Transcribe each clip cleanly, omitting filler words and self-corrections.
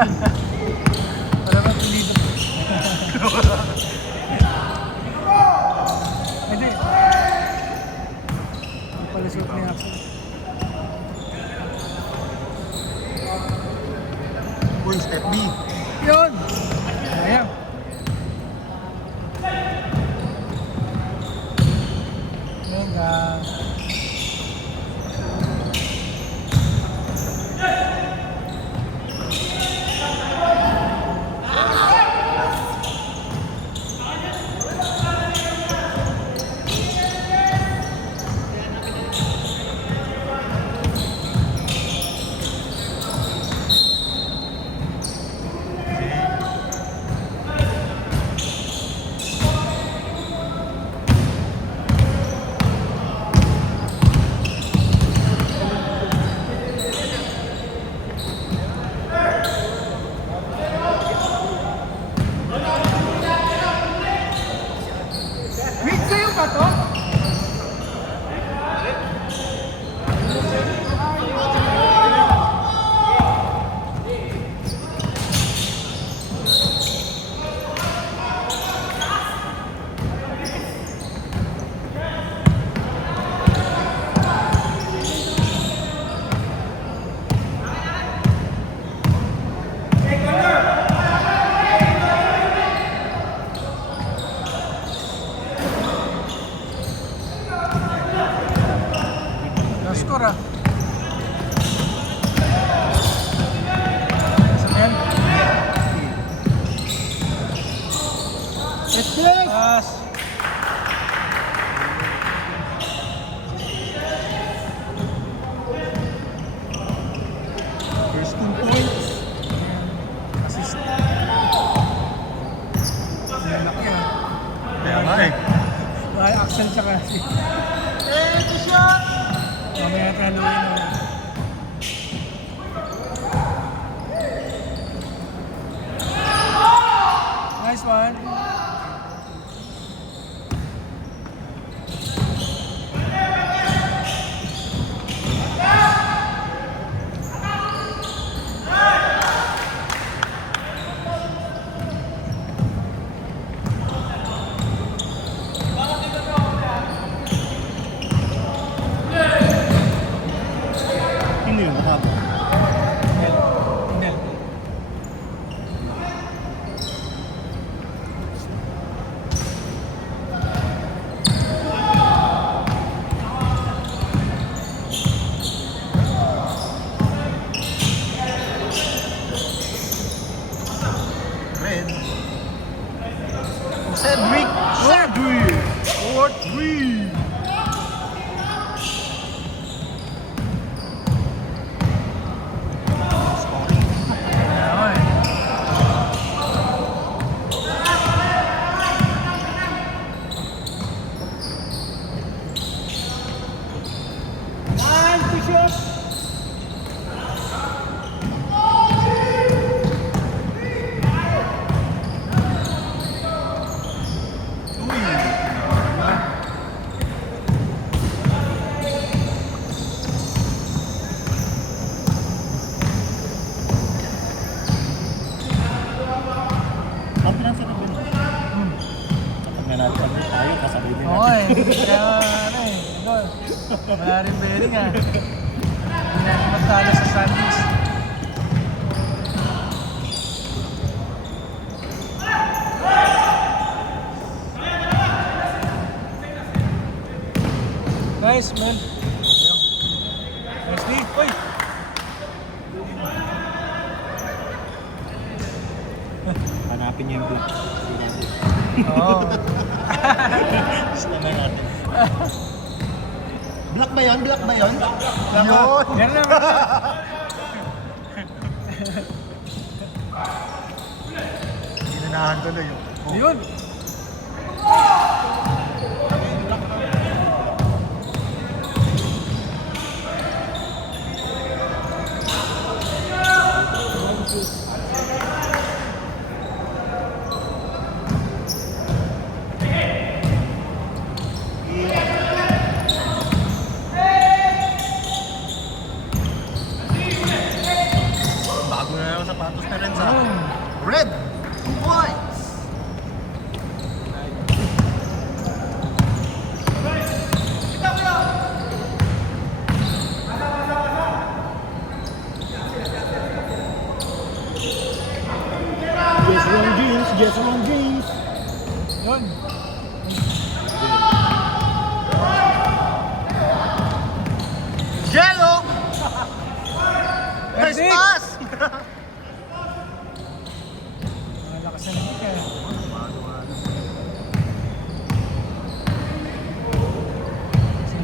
Parang ang tulido. Hindi. Palusot ni Axel. Uy, step B. Yun! Ayan. Venga. Wait, sa'yo ba to? Score ah. Sabihan. Pass. First 2 points. Assist. Laki ah. Kaya nga eh. Ay, Axel tsaka si... Ito shot! Mamaya taluin mo. Nice one. Hindi yung mukha mo. Tingnan. Red. Cedric! Cedric! 4-3! Scoring. Ako eh. One, two shots. Ang pinansin ko yun. Kapag nanalo tayo, kasabihin natin. Oo eh. Kaya ano eh. Ito. Wala rin bearing ah. Hindi natin magtalo sa standings. Nice man. Nicely. Uy! Hanapin niya yung black. Oo. Gusto naman natin. Black ba yun? Black ba yun? Yun! Yan lang. Ginanahan tuloy yun. Yun. Bago na lang sapatos na rin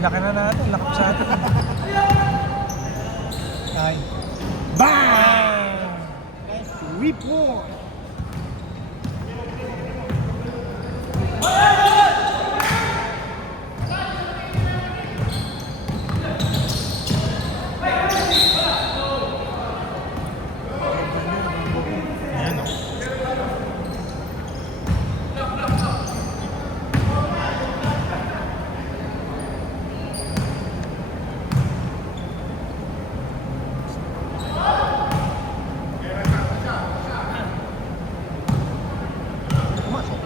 laki na natin, lakap sa atin. Ay. Bang! Sweep mo! Ayan o. Pumasok.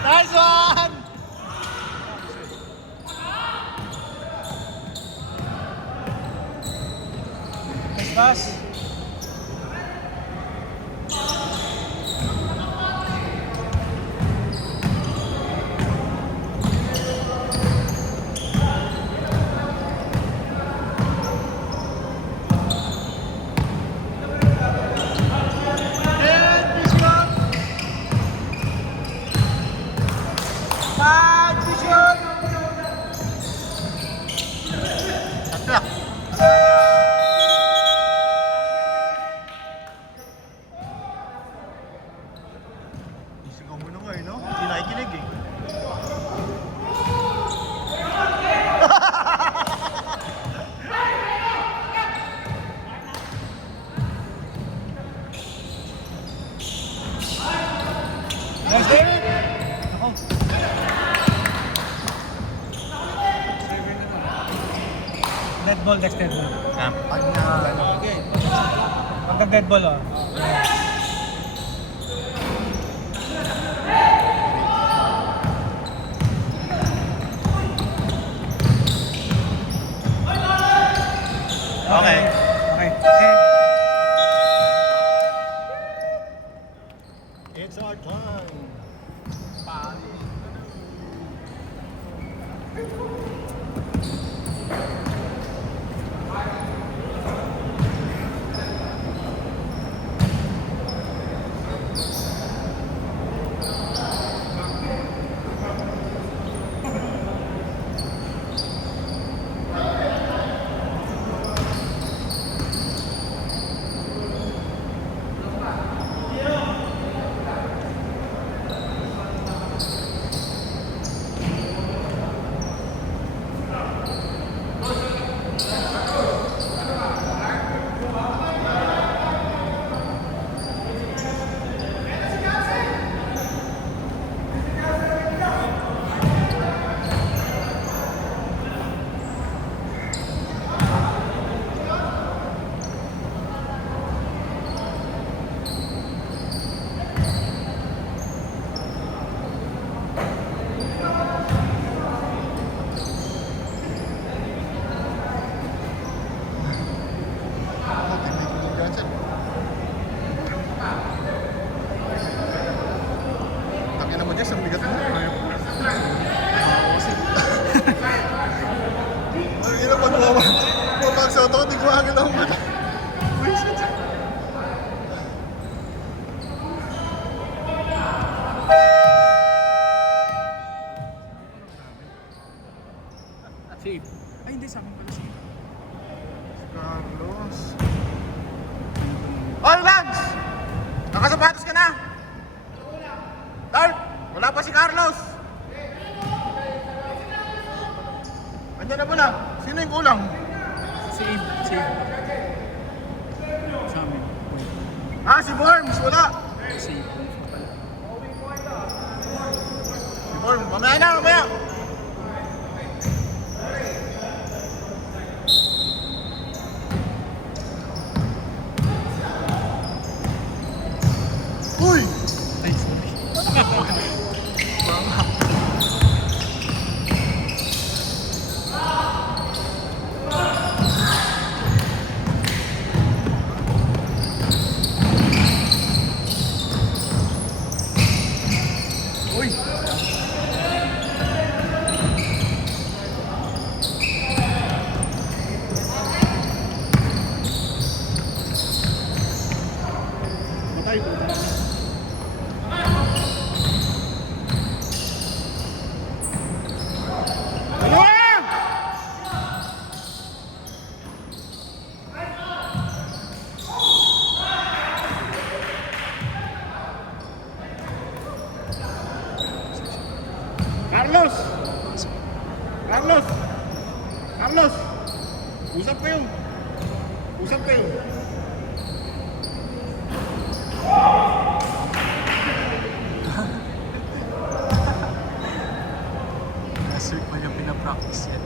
Nice one! Nice pass. Atak! Isigaw mo na nga eh, no? Hindi nakikinig eh. Nice, David! Ako. Dead ball, next dead ball. Pag na, ano, Pag dead ball, oh. Okay. Okay. Okay. It's our time. Yes, ang bigat mo. Ang ina pag mapagsaw ako, di ko agad ako mata. Wisit. Save. Ay, hindi. Sa akin pala save. Carlos. All Lance! Nakasapatos ka na! Dark! Wala pa si Carlos! Andiyan na pala. Sino yung kulang? Save. Save. Sa amin. Ah, si Worms! Wala! Save. Si Worms. Mamaya na, mamaya! Uy! Ay, sorry. Carlos! Usap kayo! Usap kayo! Last week pa niya pinapractice yan.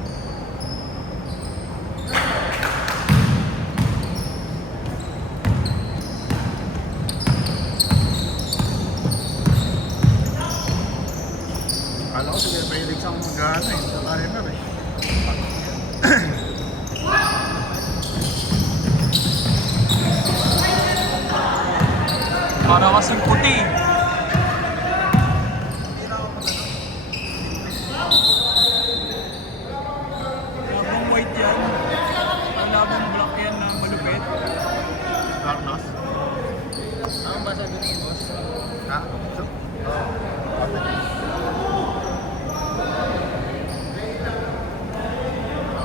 Kala ko sige, may Felix ang mag-ano eh. Sa timer eh. Para kasing puti. Labang white yan. Labang black yan na malupit. Carlos? Ano ba sabi ni boss? Ha? So?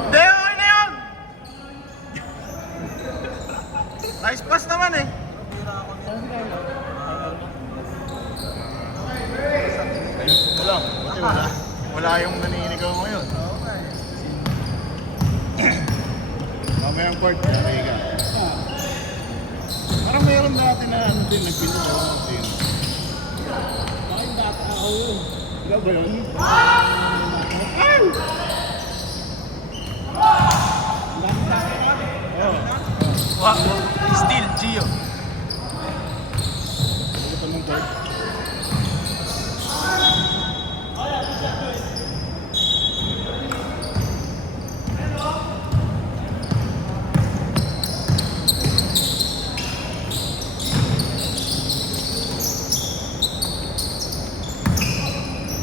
Hindi, okay na yun! Nice pass naman eh. Wala. Buti wala. Wala yung naninigaw ngayon. Mamayang court, okay ka. Parang mayroon dati na ano din, nagpinto ko din. Bakit dati ako yun? Ikaw ba yun? Ay! Wow, still Gio. Ito mong court.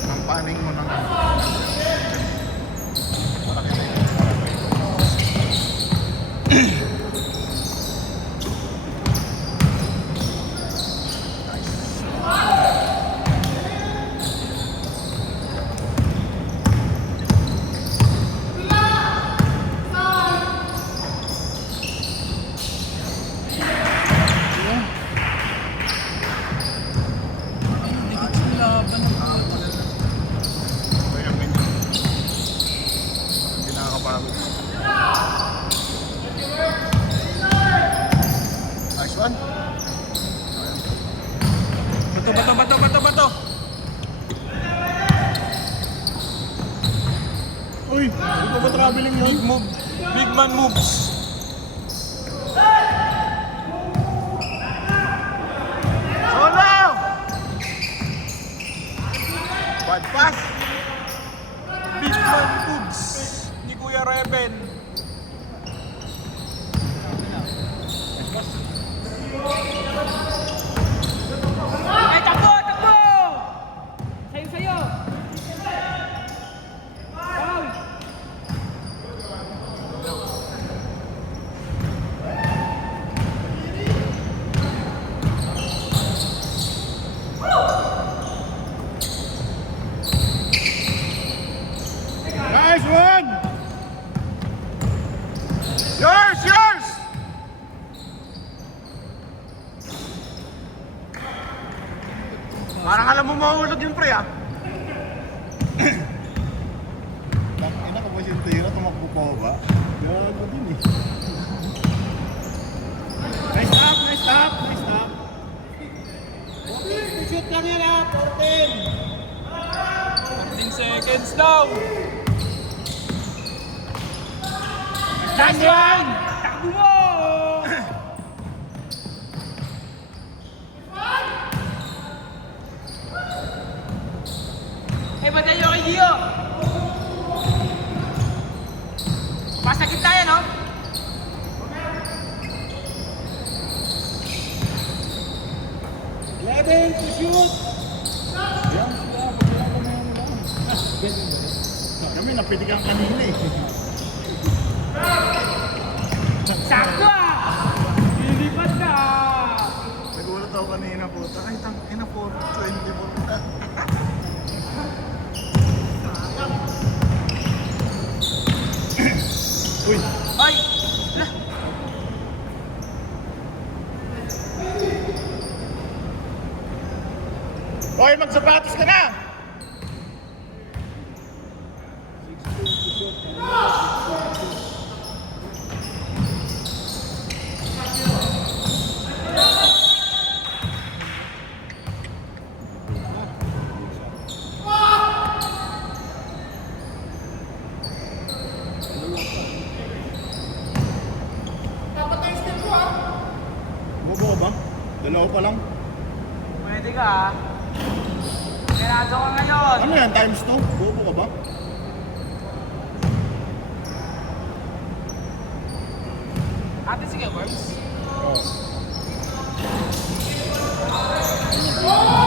Ang paning mo ng malaki na yun. Dikit yung laban. Ito yung menu. Hindi nakakapagod. Nice one. Bato. Uy! Ito ba traveling yun? Big move. Big man moves. Solo! Bad pass! Big man moves. Ni Kuya Reven. Ay, takbo! Sayo! Foul! Nice one! Yours! Parang alam mo mahulog yung pre ah. Ina ko ba yung tira, tumakbo pa ba? Gago din eh. Nice stop! 14! Shoot lang yan ha! 14! 14 seconds daw. Last one! Takbo mo! Eh, ba't tayo kay Gio? Pasakit tayo, no? Level to shoot! Yan sila, wala ko na yan lang. Kami napitikan kanina eh. Sakto ah! Lilipat ka! Nagulat ako kanina po. Ay, tangina po. 20 po. Uy! Ay! Hoy, magsapatos ka na! Dalawa pa lang. Pwede ka ah. Ganado ka ngayon. Ano yan? Times 2? Bobo ka ba? Ate, sige, Worms. Oo.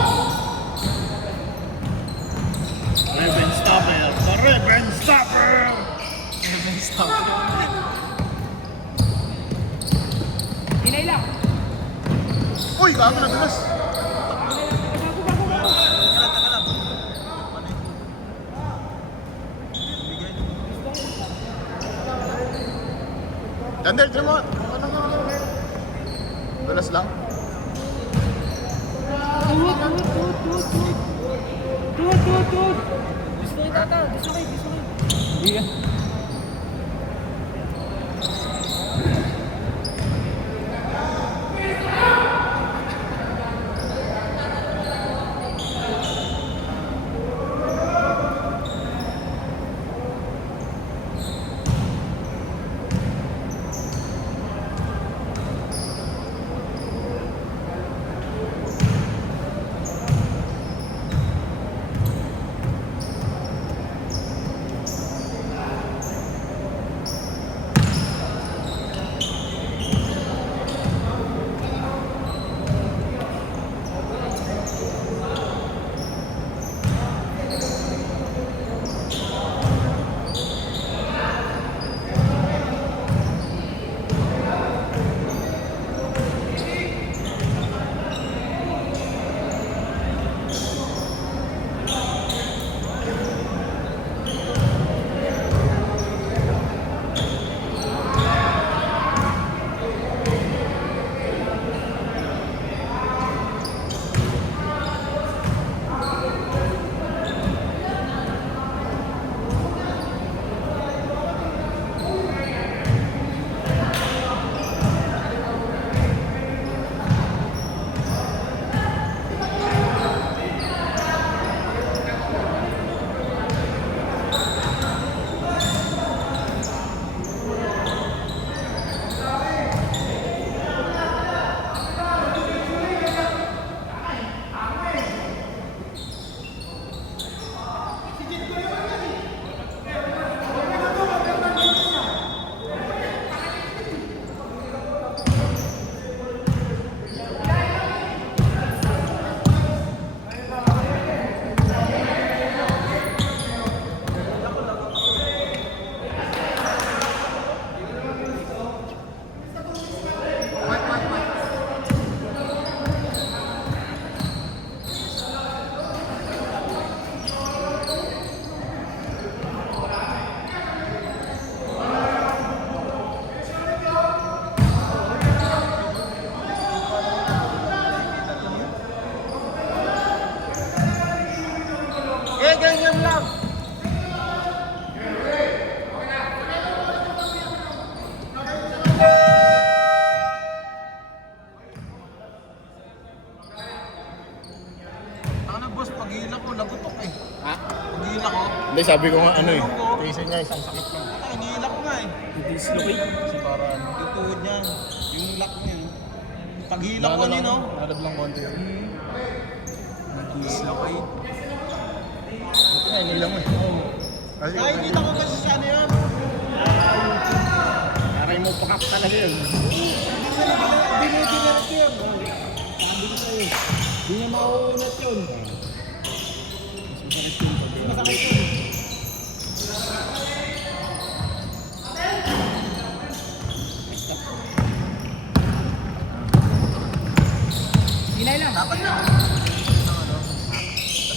Revenge Stopper! The Revenge Stopper! Hinay lang. Uy! Gago na bilas! Gandel, dyan mo! Ano nga? Bilas lang? Tuwad. Gusto kayo tata. Gusto kayo. Hindi ka. Ganyan lang. Ano boss, pag-hila ko, lagutok eh. Ha? Pag-hila ko. Hindi, sabi ko nga ano eh. Tiisin niya, isang sakit lang. Ay, hinihila ko nga eh. Dislocate. Kasi para ano, yung tuhod niya, yung lock niya. Pag-hila ko nino. Narad lang konti. Dislocate. Ay, nila mo eh. Kasi Ay, kita ko kasi sa ano yan. aray mo pakak talaga yun. Dinidinat yun. Sabi ko sa'yo. Hindi niya mauunat yun. Masakit yun. Hinay lang. Dapat na.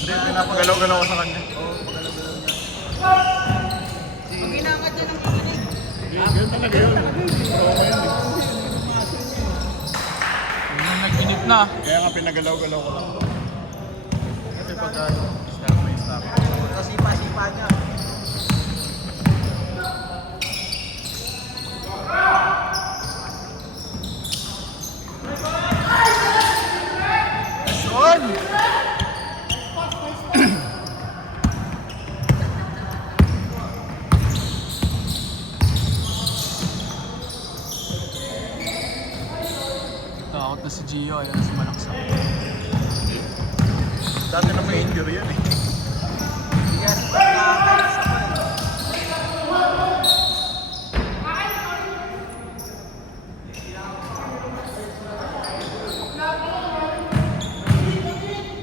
Hindi, pinapagalaw-galaw ko sa kanya. Pag inangat niya ng kikinig. Ganun talaga yun. Oo, ngayon eh. Yung nagpinip na. Kaya nga pinagalaw-galaw ko lang. Kasi pagka siya may stop. Sipa-sipa niya. Son! Takot Tapos si Gio, ayun na sumalaksak. Dati na may injury yan eh. Yes, pagkakalas ako eh.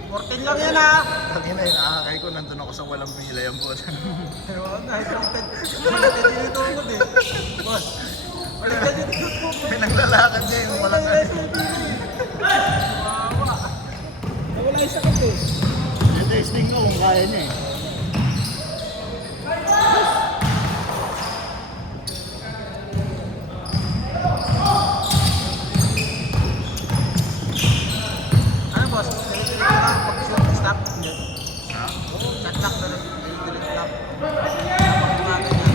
Wortin lang yan ha! Tangina yun, nakakay ko, nandun ako sa walang pila yung bola. Pero nakikita dito ako eh. Boss, balikan dito ko. May naglalakad niya yung walang ano. Nawala yung sakit eh. Yung testing ko kung kaya niya eh. Ano boss? Delete lang pag-shoot, stop. Hindi. Shot lock na rin. Delete lang. Tapos gumagay na.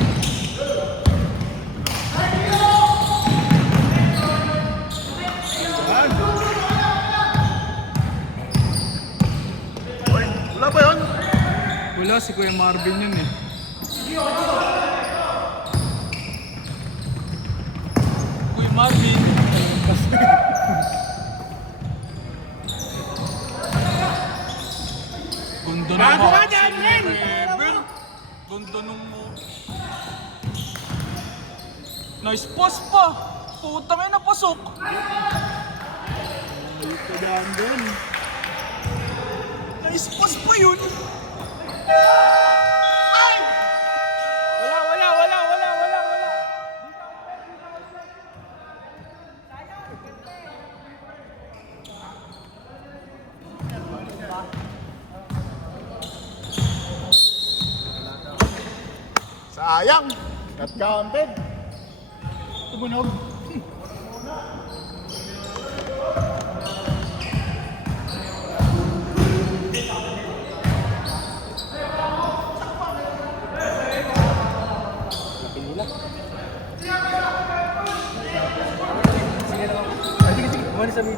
Yan. Uy, wala ba yun? Wala, si Kuya Marvin yun eh. Kuya Marvin. Gundo ng Bago ka boxing dyan, ni men! Rever. Gundo nung mo. Nice pass pa. Putang ina, pasok. Tadaan din. Nice pass pa yun. Wala. Sayang! Got counted. Tumunog.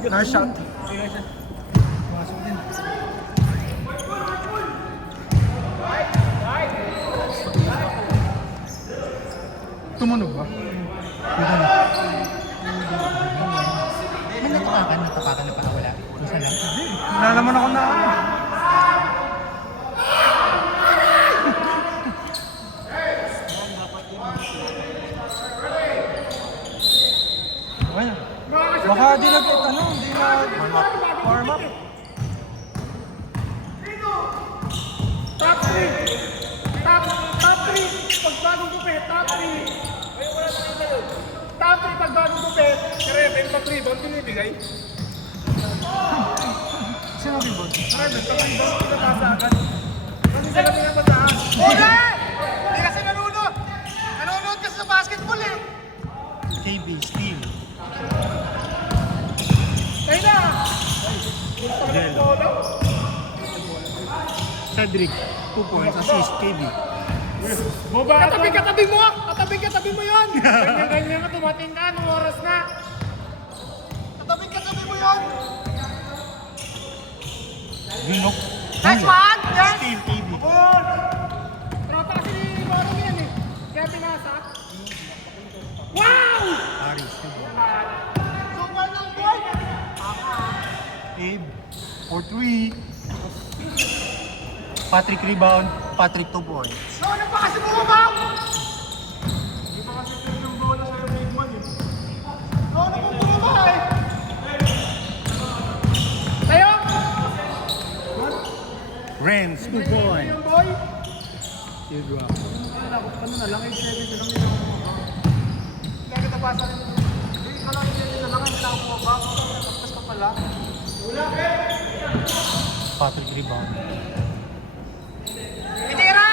Nice shot. Tumunog ba? May natapakan na pakawala. Isa lang. Wala naman ako na ano. Baka di nag warm up. Top 3! Top 3! Pagbagong gupit, top 3! Top 3 pagbagong gupit. Karebe, top 3 doon, pinibigay. Sino rebound? Karebe, top 3 doon, pinabasa agad. Kasi sila pinabasaan. Ode! Hindi kasi nanonood! Nanonood kasi sa basketball eh! KB, steal. Tayo na! Jello. Cedric, 2 points, assist, KB. Katabi mo! Katabi mo yun! Ganyan ka, tumating ka, anong oras na? Katabi mo yun! Ginok. Nice one! Yes! Steal, KB. Ball! Trota kasi ni Morong yan eh. Kaya pinasa. Wow! Aris, 2 points. Super ng boy! Abe, for 3. Patrick rebound, Patrick 2 points. No, ano pa kasi bumabaw? Hindi pa kasi yung bola sa yung big man eh. No, ano pa bumabaw eh? Tayo! Renz, 2 points. Yung boy? Teardrop. Ano na lang, 8-7 na lang nila ako bumabaw. Hindi kita pasa rin. Hindi ka lang 8-7 na lang, hindi na ako bumabaw. Tapos pa pala. Wala eh! Patrick rebound. Itira!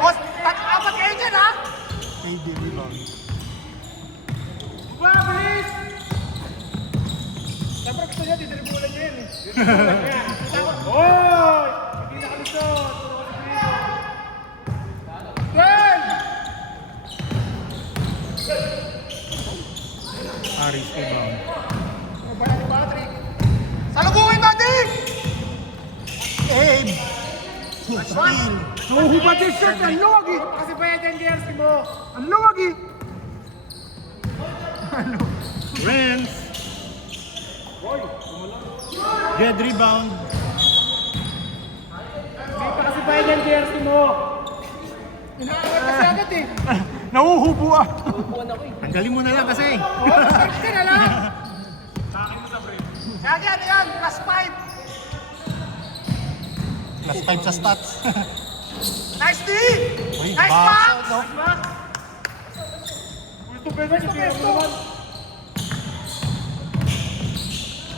Boss, apat kayo dyan ha? AD rebound. Ba, bilis! Siyempre gusto niya, didribulan niya yan eh. Didribulan niya. Hoy! Hindi na kami to. Gwen! Aris rebound. Ano ba yan ni Patrick? Salubungin natin! Abe! Steal. Nahuhubad yung shot, ang luwag eh! Kasi pa yan jersey mo. Ang luwag eh! Renz. Jed rebound. Hindi pa kasi bayad yung jersey mo. Inaangat kasi agad eh. Nauhubo ah. Upuan ako eh. Tanggalin mo na lang kasi. Oo, start ka na lang. Kaya ano yan, plus 5. Plus 5 sa stats. Nice D! Uy, Nice box box! out, no? First to best.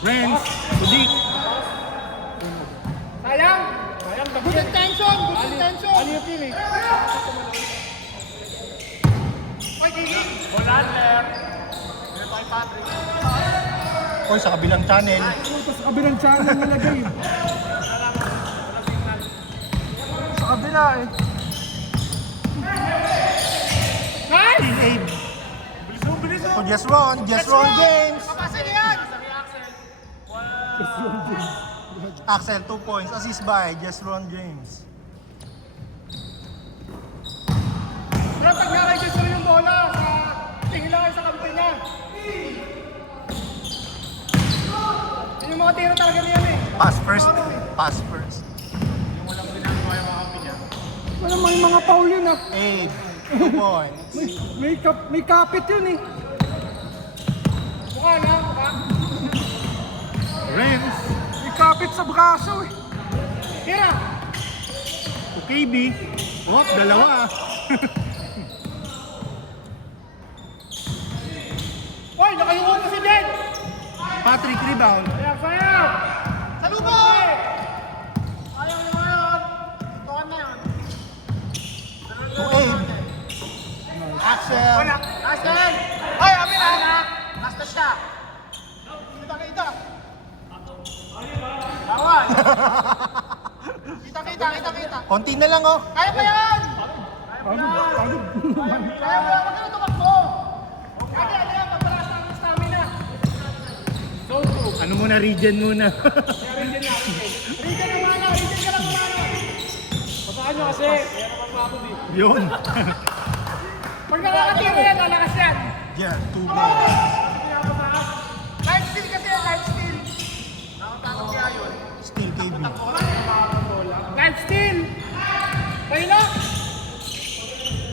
Renz. Sudik. Sayang! Good intention! Good intention! Ano yung feeling? Ay, Gigi! Hollander! Meron tayo Patrick. Oy, sa kabilang channel. Sa kabilang channel nalagay. Sa kabila eh. Nice! Team Abe. Bilis mo! So just run James. Papasa niya yan! Axel, 2 points. Assist by Just Ron James. Pero pag nakakay sa yung bola, tingin lang kayo sa kampi niya. Yun yung mga tira talaga niyan eh. Pass first. Pass first. Wala may mga foul yun ah. Abe, 2 points. May kapit yun eh. Mukha na, mukha. Renz. May kapit sa braso eh. Tira! To KB. Oh, dalawa. Hoy, nakayungan na si Jed! Patrick rebound. Sayang! Salubong! Ayaw nyo ngayon. Tukan na yun. To Abe. Axel. Aslan! Hoy, amin ah! Basta siya! Kita! Bawal! Kita! Konti na lang oh. Kaya pa yan! Kaya mo yan! Huwag ka na tumakbo! Kaya yan! Pagpalasan ang stamina! Ano muna, regen muna. Region naman na! Region ka lang kumano! Pasaan nyo kasi! Kaya naman pa ako dito. Yun. Pag nakakatira yan, lalakas yan! Yeah, 2 points. Life steal kasi yan! Life steal! Nakatakot kaya yun. Still KB. Life steal! Sa'yo na!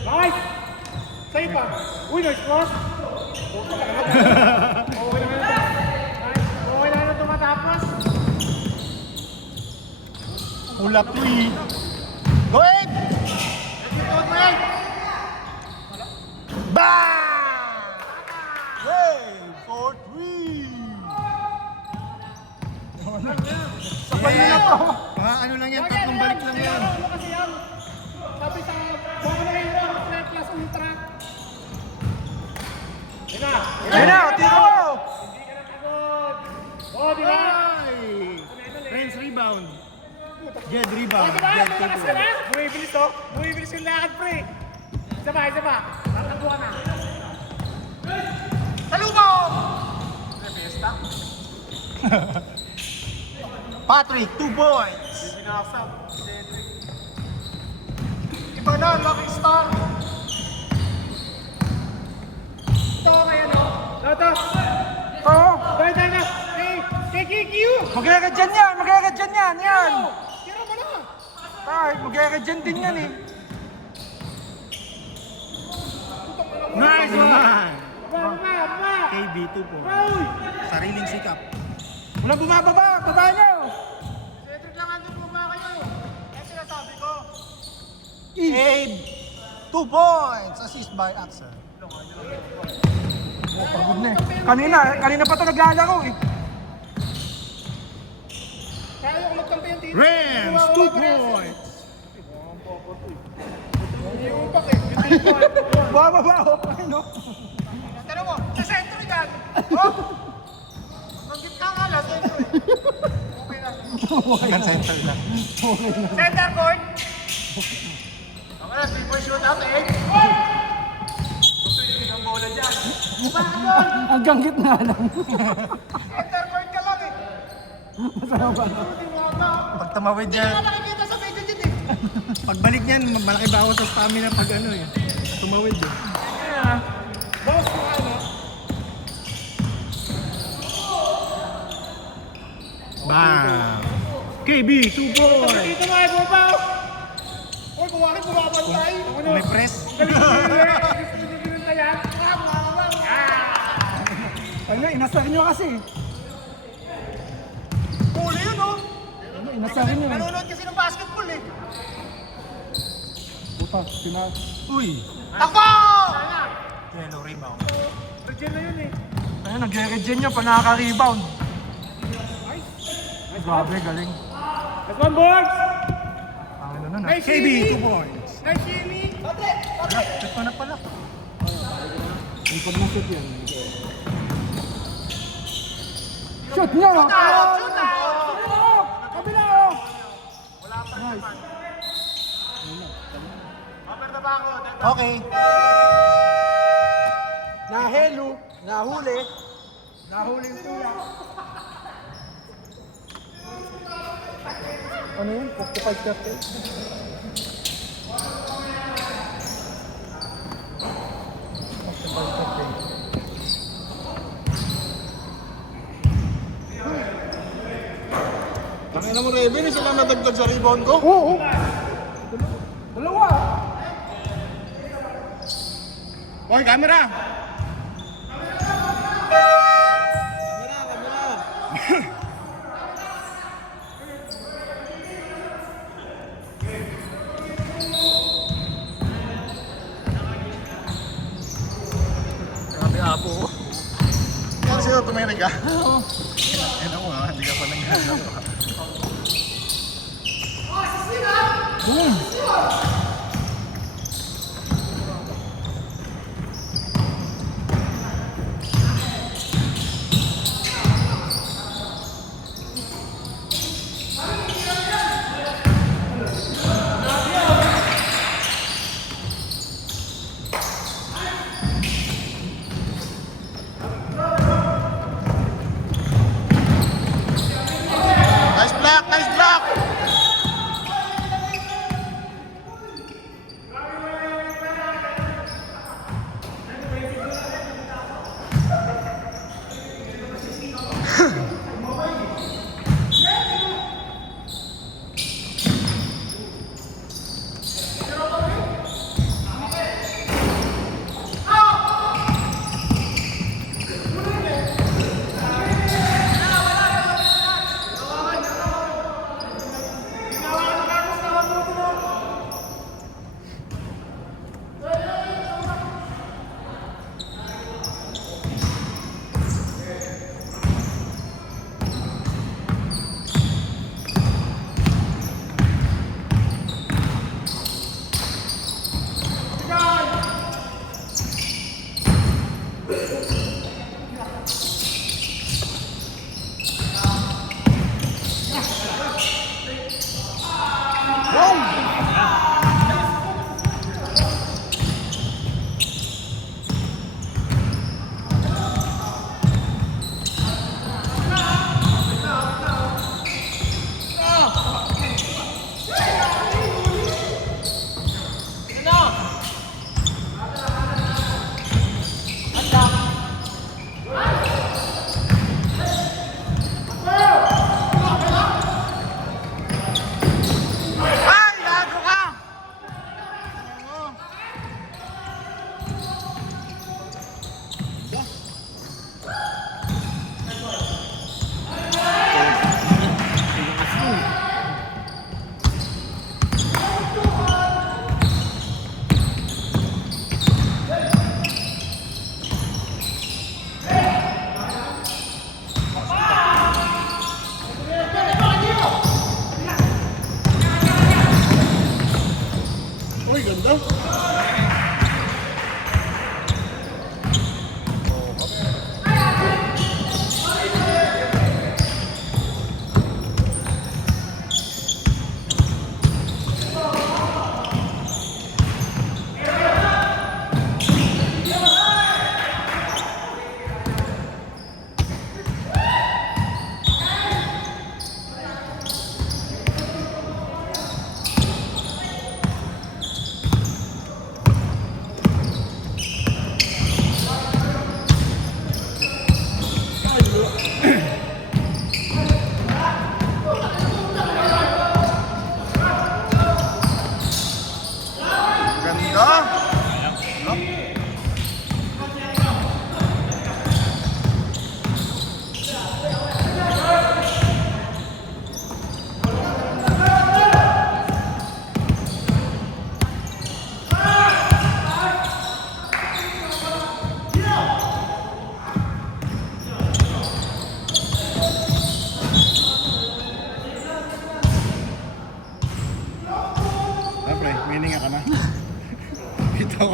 Nice! Sa'yo pa! Uy, nice cross! Okay na tumatapos! Pull up 3. Go ahead! Ituot mo yan! Bang! Hey, 4-3. Sabay na to! Mga ano lang yan, tatlong balik lang yan. Ano kasi yan? Sabi sa Bono Hero, plus ultra. Yan na, tiro mo! Hindi ka natagod. Oh, di ba? Renz rebound. Jed rebound. Oh, di ba? Jed Malakas ka na? Bumibilis oh. Bumibilis yung lakad, pre. Isa pa. Tatakbo ka na. Salubong! Fiesta? Patrick, 2 points. Binasab. Iba na, lucky star. Ito kayo, no? Ito. Oo. Dahil na. Kay KQ. Magkakad dyan yan, yan! Tira mo na. Ay, magkakad dyan din yan eh. Nice one. Ba. KB, 2 points. Uy! Sariling sikap. Walang bumababa, baba nyo! Cedric lang andun mo ba kayo? Yan sinasabi ko. Abe, 2 points. Assist by Axel. Kanina pa ito naglalaro eh. Kaya yung magkampi yung tito. Renz, 2 points. Yung upak eh. Yung tito eh. Bumababa oh, ano? Tara mo, sa sentro yan. Oh! Ang gitna nga lang, sentro eh. Okay lang. Hanggang center lang. Center court. Ako na, 3-point shootout eh. Gusto yung ang bola dyan. Bakit doon? Hanggang gitna lang. Center court ka lang eh. Masama ba? Hindi mo ako. Pag tumawid Hindi yan, ka nakikita sa video dyan eh. pagbalik niyan, malaki bawas sa stamina pag ano eh. Tumawid eh. Boss, mo ano? KB, 2 points. Dito na ay buba. Oy, kuwari bumabantay. May press. Ano, inasar nyo kasi. Huli yun, oh. Ano, inasar nyo. Nanonood kasi ng basketball, eh. Puta, Uy! Takbo! Yellow rebound. Regen na yun, eh. Ayun, nagre-regen nyo pa nakaka-rebound. Grabe, galing. That's one boards. Ang ano na. Nice, KB, Jimmy. 2 points. Nice, Jimmy. Ito na pala. Yung pag na-shoot yan. Shoot nyo! Shoot out! Kabila oh! Wala pa naman. Over na ba ako? Okay. Nahelo, nahuli. Nahuli yung tuya. Ano yun? 55-30? Tangina mo, Reben, isa lang nadagdag sa rebound ko. Oo! Dalawa! Hoy, camera! Grabe apo ko. Yan sa'yo, tuminig ka. Ano mo ha? Hindi ka pa nangyari. Boom! Nice block, nice block!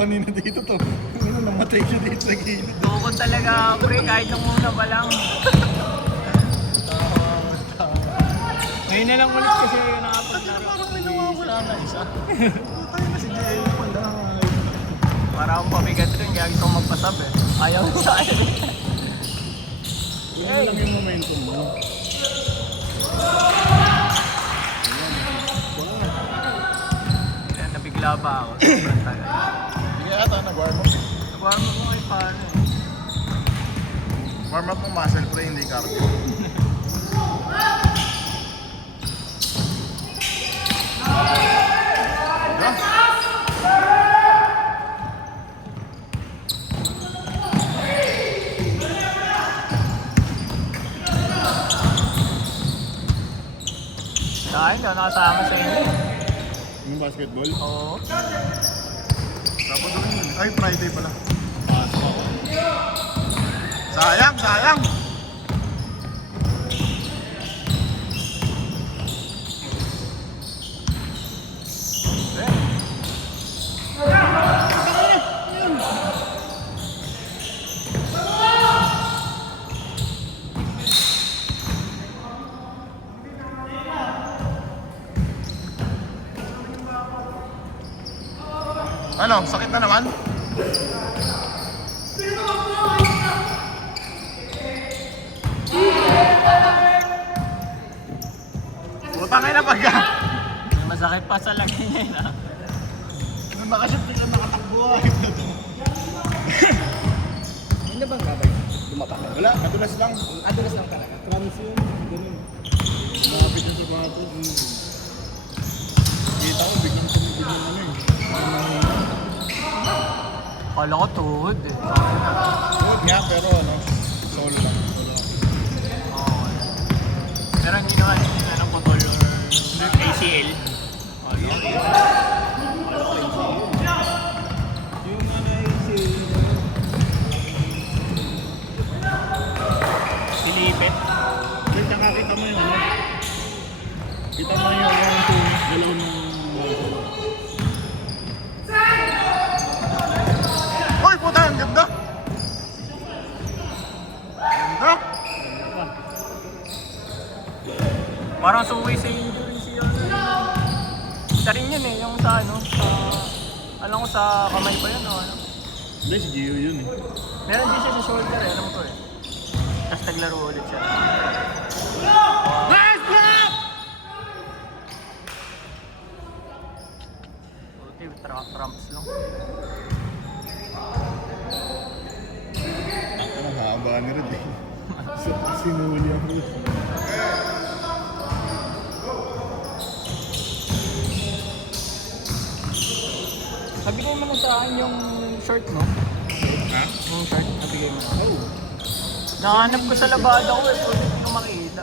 kanina dito to. Ano, namatay siya dito sa gilid. Tukod talaga, pre, kahit nung una pa lang. Ngayon na lang ulit kasi nakapaglaro. Parang may nawawala na isa. Tayo na si JL pala. Para akong pabigat rin, kaya gusto kong magpasab eh. Ayaw sa akin. Yun lang yung momentum mo. Kaya nabigla pa ako. Sobrang tagal. Hindi kaya ata nag-warm up. Nagwarm up mo kay paano eh. Warm up mo muscle play, hindi cardio. Dahil daw nakasama sa inyo. Yung basketball. Oo. Sabado yun. Ay, Friday pala. Sayang, sayang! Ano, sakit na naman? Putang ina pagka. May masakit pa sa laki niya yun ah. Nung nakashoot bigla nakatakbo ahit na to. Hindi bang kabay? Lumapa. Wala, nadulas lang. Adulas lang talaga. Trans yun. Ganun. Malapit yung sapatos. Kita ko, biglang tumigil ng ano eh. Kala ko tuhod eh. Good nga, pero ano, solo lang. Solo lang. Oo. Pero hindi naman ng putol or ACL. Ano? Yung ano si... Silipit. Then nakakita mo yun, ano? Kita mo yung galaw ng... Hoy, puta, ang ganda! Ganda! Parang suwi sa injury siya. Isa rin yun eh, yung sa ano, sa... Alam ko sa kamay pa yun o ano. Hindi, si Gio yun eh. Meron din siya sa shoulder eh, alam ko eh. Tapos naglaro ulit siya. Nice block! Ulti, cramps lang. Ano, haba ni Red eh. Sinuli ako. Nabigay mo na sa akin yung short mo. Ha? Yung short, nabigay mo na. Oh. Nakahanap ko sa labada ko eh, so hindi ko makita.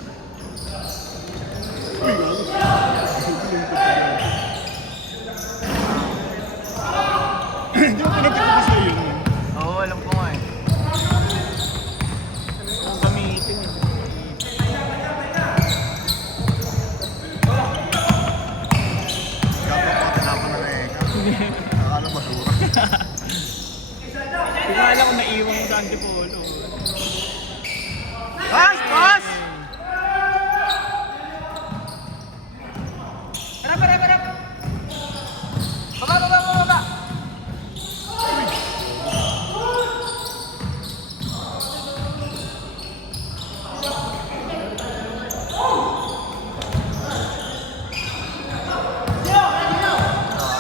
Uy, hindi mo pinagkita ko sa'yo yun. eh. Oo, alam ko nga eh. Kung gamitin eh. Gabang ko, tinapon na Eka. Nakakala basura. Tingala ko naiwan ko sa Antipolo. Pass! Pass! Harap, harap, harap! Baba, baba, baba, baba!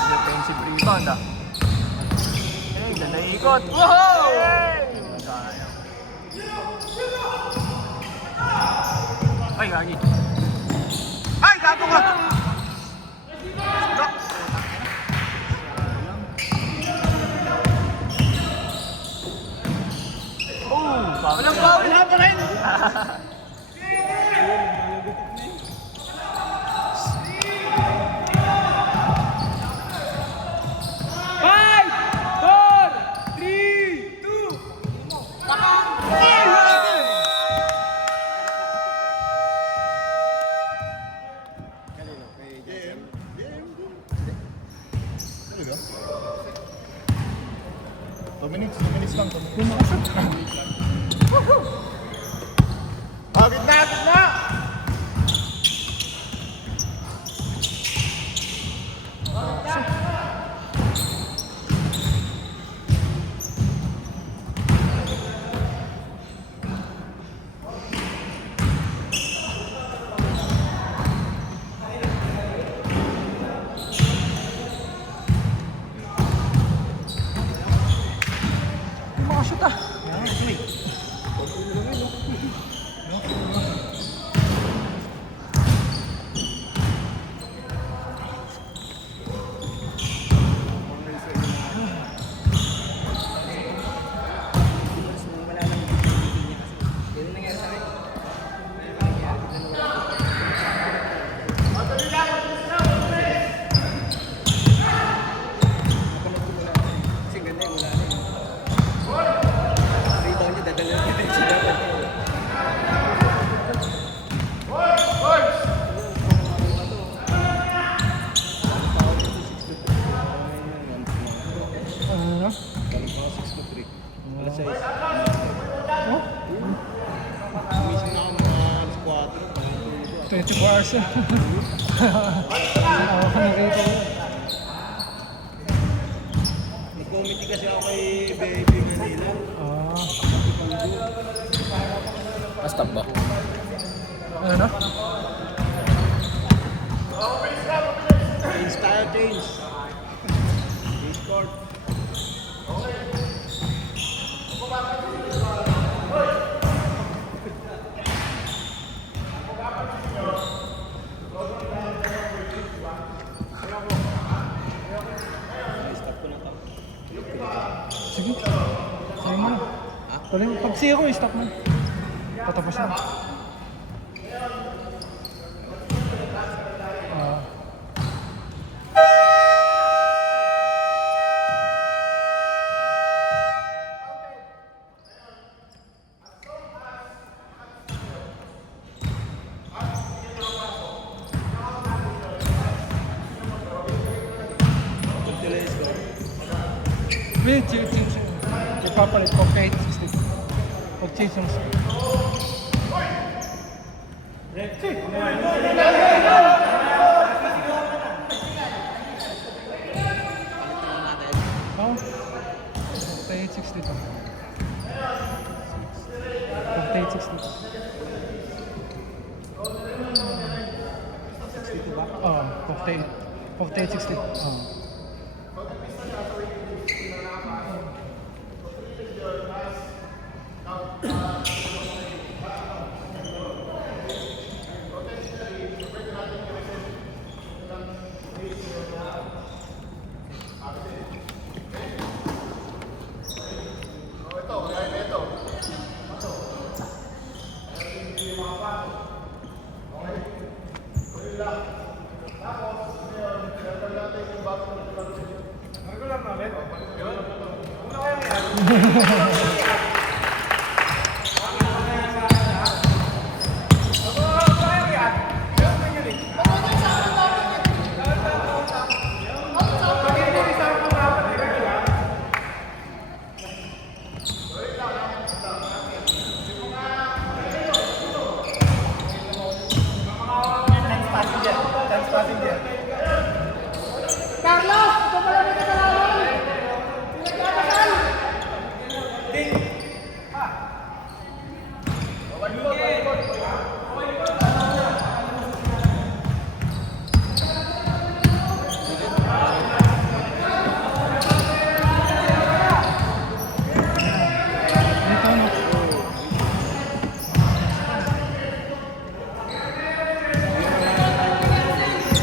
Defensive rebound ah. Okay, ganda ikot. Wow! Sayang. Ay, gagi. Ay, gago ka! Stop! Oh, Walang foul! Wala pa rin! Five, four, three, two, Talaga? Pumasok. Gitna, gitna! Pumasok ah. Ano? Galing pa ako 6'3". Alas 6. Oh? Mismo na ako mga alas 4. 24 hours eh. Ako ka nakita ko. Nag-committee kasi ako kay Baby Manila. Ah. Stop ba? Ano na? Change tayo, change. Change court. Stop ko na to. Sige. Sige mo na. Pag siya ko, stop mo. Patapos na. Ah. Wait, change. Ipapalit ko kahit 60. Pag-change yung oh, 48.60 to. 48.60. 62 ba? Oh, 48. 48.60. Oh. Carlos! Ito pala may kasalanan! Pinagkakasan! Dito na.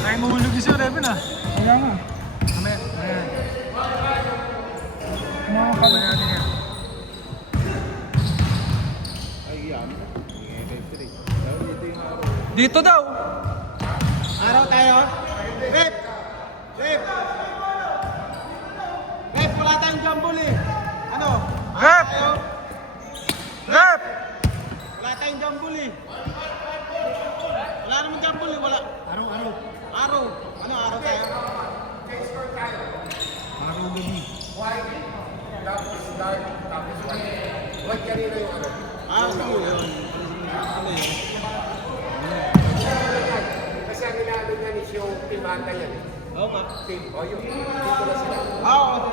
Ay, mahulog yung si Reven ah. Kaya nga. Mamaya, mamaya. Kumakakala. Mamaya natin yan. Ay, yan. Electric. Pero dito yung araw. Dito daw. Araw tayo. Rep! Rep! Rep, wala tayong jumble eh. Ano? Rep! Tayo? Rep! Wala tayong jumble eh. Wala naman jumble eh. Wala. Araw. Araw. Ano araw tayo? Araw gabi. What kanina yung ano? Oo yun. Ano yun? Kasi ang inaano niya is yung timata yan eh. Oo nga. Team, o yung dito na sila. Oo.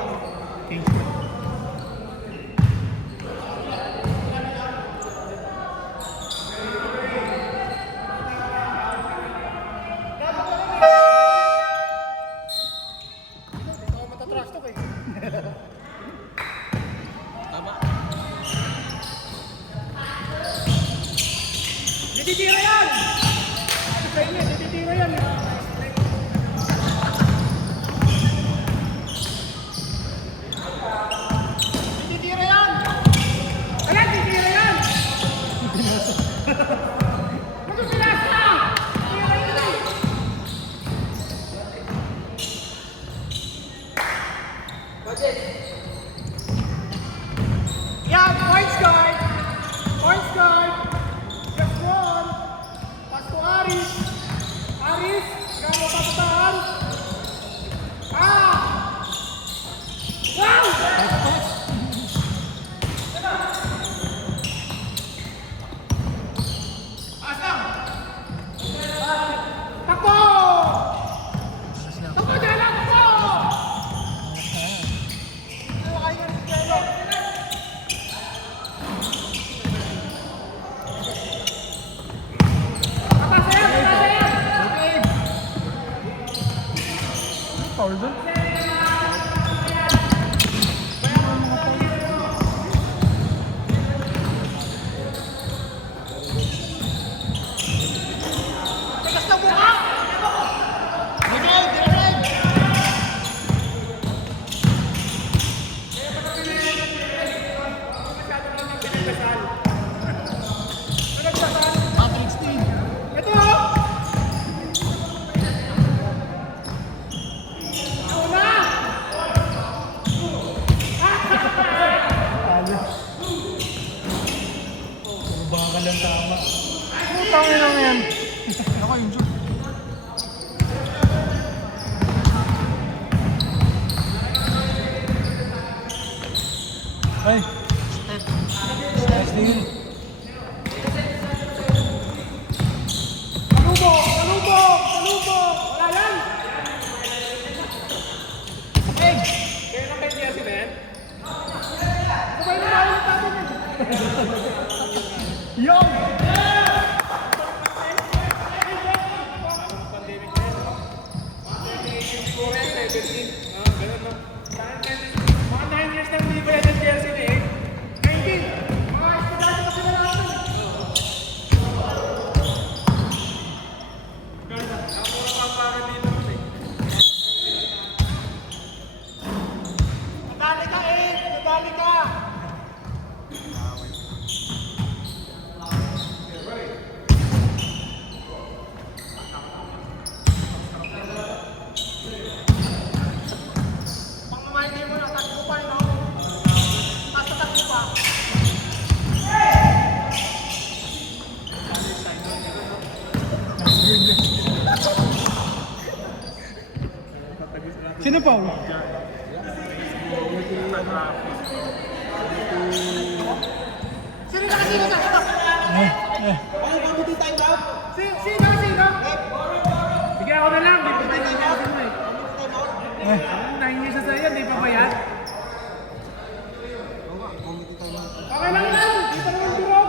Tama. Dititira yan! Sa inyo, dititira yan. Dititira yan! Alam, dititira yan! Magpipilas na! Tira yan eh! Yan, points guard! Points guard! Just one! Pass to Aris! Aris! Gano'n papatahan! Ah! Wow! Takbo! Takbo dyan! Takbo! Foul dun? Tigas na buka! Ito oh! Una! Bakal lang tama. Tangin lang yan. Ako yung June. Ay! Nice din. Salubog! Salubog! Salubog! Wala yan! Hey! Kaya lang kayo si Ben? Sabay na ulit natin yan! Yung! Mga 9 years nang hindi ba yan ang jersey na eh? 19! Mga estudyante kasi na natin. Ganda. Ako na para dito eh. Nadali ka eh! Nadali ka! Pangmamahili mo na, takbo pa no? Basta takbo pa. Sino pa? Sino ka? Sino ka? Ay, mabuti tayo daw. Sino? Sino? Sige ako na lang, di pa tayo nakasin mo eh. 9 years na sa'yo, di pa ba yan? Okay lang yan, di pa naman durog.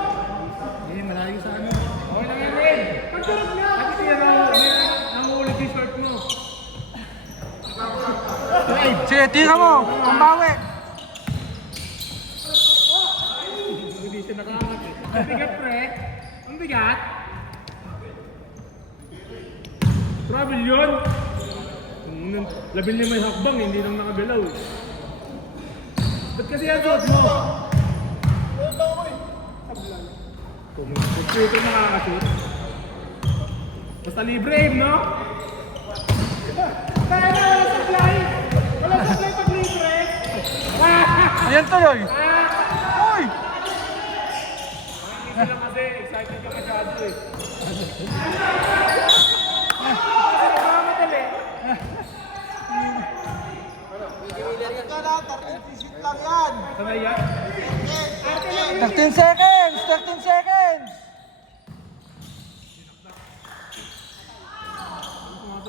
Hindi, malayo sa ano. Okay lang yan rin. Pagdurog na. Kasi yan ang ulit yung short mo. Sige, tira mo! Pambawi! Hindi siya nakaangat eh. Ang bigat pre. Ang bigat. Travel yun. 15 yung hakbang, hindi nang nakagalaw eh. Ba't kasi yan suot mo? Kung ito nakakashoot. Basta libre aim, no? Kaya na, wala supply! Wala supply pag libre! Ayan tuloy! Uy! Hindi lang kasi, excited ka masyado eh. Kasi nagmamadali. Ika na, 30 feet lang yan. Sanay yan? Arte lang 13 seconds! 13 seconds!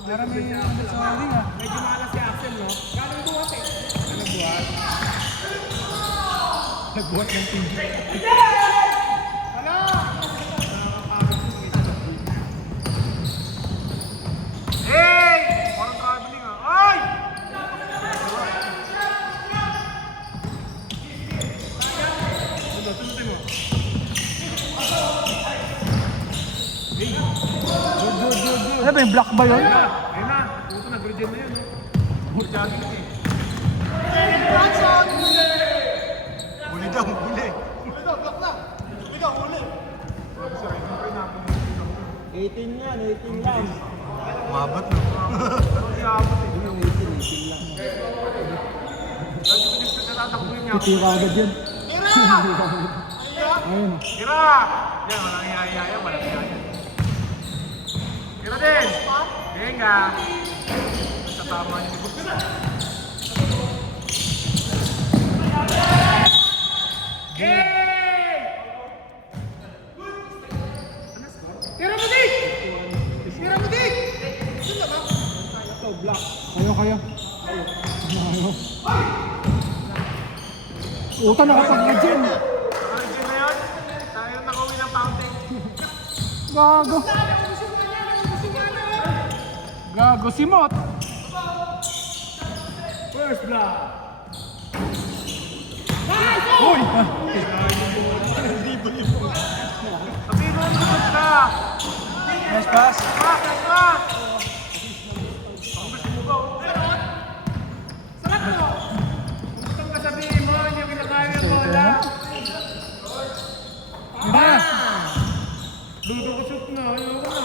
Parang may sorry ah. Medyo malas si Axel, no? Galing buhat eh. Ano buhat? Nagbuhat ng team. Ano? Hey! Parang kabiling ah. Ay! Tunutin mo. Ano ba yung block ba yun? Ayun na. Puto nag-regen na yun, no? Jogging na eh. Huli daw, huli. 18 yan, 18 lang. Mabat no. Titira agad yun. Ayun. Tira! Yan, walang iya-iya, walang iya-iya. Tira din! Venga! Sa tama niyo. Tira mo di! Tira mo di! Sino ba? Ito, black. Kayo. Uta nakapag-legend. Origin na yun? Tayo nakauwi ng fountain. Gago. Gago si Mot. First blood. Uy! Sabihin mo ang gusto ka. Nice pass. Nice pass! Ang gusto mo ba? Sarap mo! Gusto ka sabihin mo yung kinakain ng bola. Diba? Ludo ko shoot na. Ayoko na.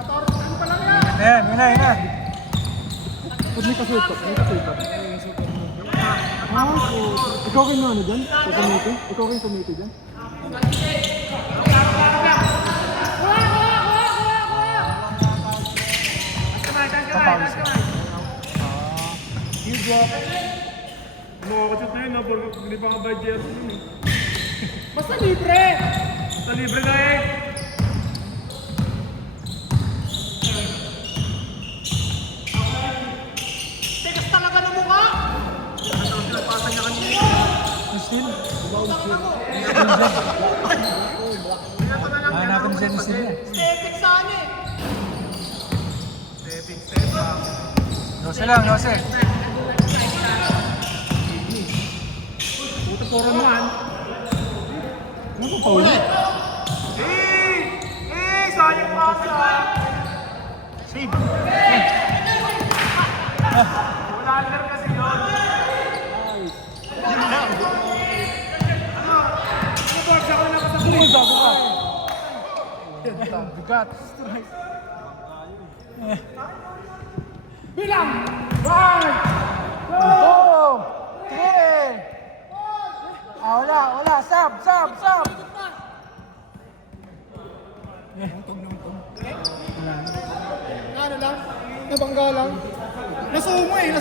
14 pa lang yan. Ayan, yun na. Pag may kasutot. Ikaw kayo ano dyan? Sa committee? Ikaw kayo committee dyan? Makakashoot na yun, no? Hindi pa ka ba jersey yun eh. Basta libre! Basta libre na eh! Tigas talaga ng mukha! Nagpasan niya kanina. Still? Hanapin Hanapin siya ni Steve. Stepping sana eh! Step lang. Yose lang, Yose. Puto puro man. Ano ko pa ulit? Sayang pasa! Save. Wala lang kasi yun. Ano ba? Ako na kasakli. Uy, bago ka. Bigat. Bilang! 1! 2, 3. Wala. Sab. Ano lang? Nabangga lang? Nasumo. Hindi,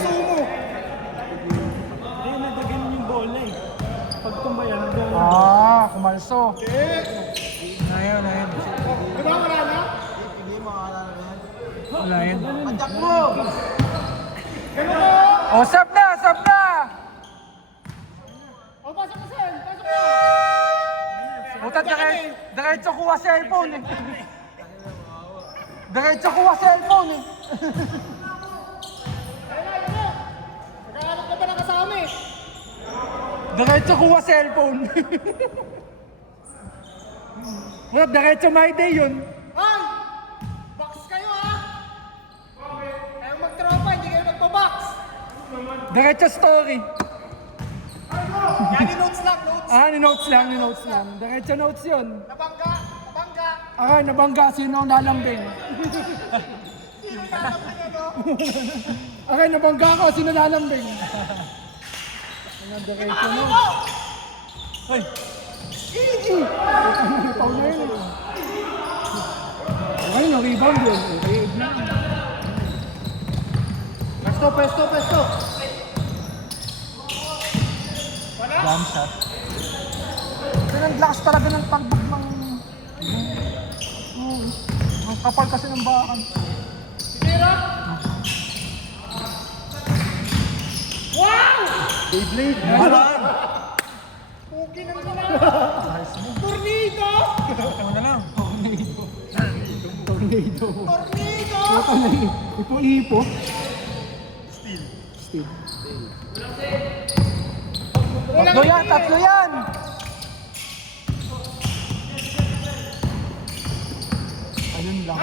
nagagano yung bola eh. Pag tumbayan, nagagano. Kumalso. Ayun. Diba wala na? Hindi makakaalala na yan. Wala yun. Pandak mo! Oh, sab na! O, pasok na Sen! Pasok na! Buta, diretso kuha cellphone eh. Diretso kuha cellphone eh. Nagkakalap ka ba ng kasama eh? Diretso kuha cellphone. Buta, diretso my day yun. Ay! Box kayo ha! Ayaw magtropa, hindi kayo magpa-box! Diretso story. Yan yung notes lang, notes! Ni notes lang. Diretso notes yun. Nabangga! Nabangga. Sino ang lalambing? Sino lalabang ano? Nabangga ako. Sino lalambing? Diretso Ano notes. mo? Ay! Ikaw na yun eh. Okay, rebound yun. Okay, Pesto! Wala! Jump shot. Pero ang lakas talaga ng tagbog ng... Ang kapal kasi ng bakan. Wow! Beyblade. Pugi naman na. Tornado! Ano na lang? Tornado. Tornado! Ipo-ipo. Steel. Tatlo yan! Ayun lang.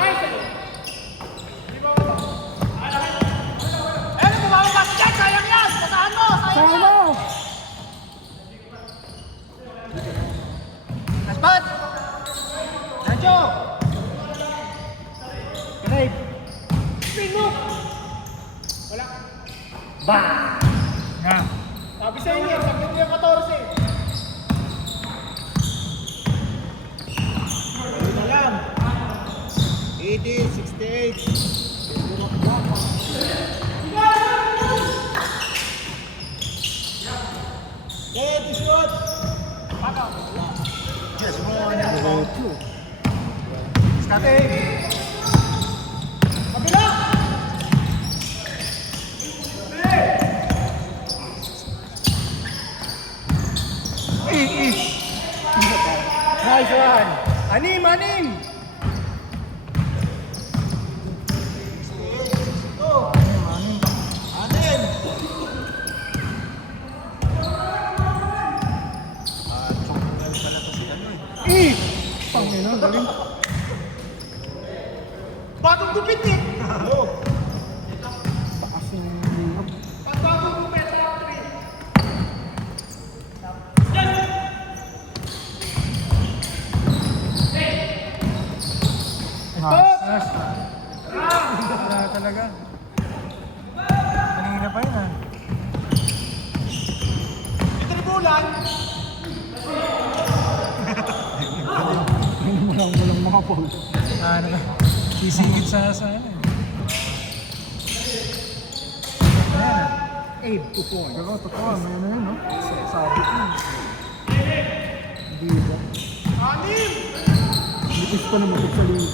Ano, bumabas dyan! Sayang yan! Basahan mo! Sayang yan! Sana! Aspat! Nacho! Kanay! Spin mo! Wala. Nga. Sabi sa inyo, saglit niya 14. Ayun na lang. 80, 68. Ready, shoot! Just one. Skating! Kabila! Nice one! Anim! Anin! Choknal pala to si ano eh. Pangino, galing. Bagong gupit eh! Takas yung... Pag bagong gupit, top 3. Nice. Wala talaga. Kanina pa yun ah. Ito ni Bulan. Walang mga pole. Ano na? Sisingit sa ano eh. Abe, 2 points. Pero totoo, may ano yun, no? Sabi ko. Hindi ba? Anim! Litis pa naman sa liga.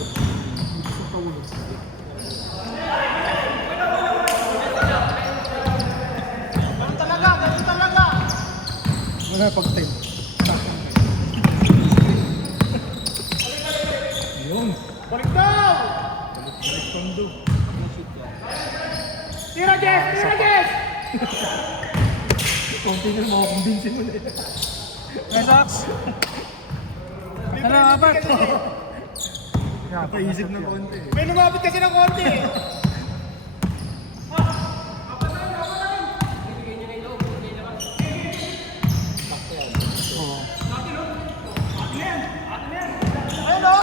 Litis sa tawag. Ganun talaga! Wala pag-time. Yun. Balik daw! Tira, Jess! Konti na mo, kumbinsin mo na yun. Hey, Sox! Ano, apat? Napaisip ng konti. May lumapit kasi ng konti eh. Ayun o!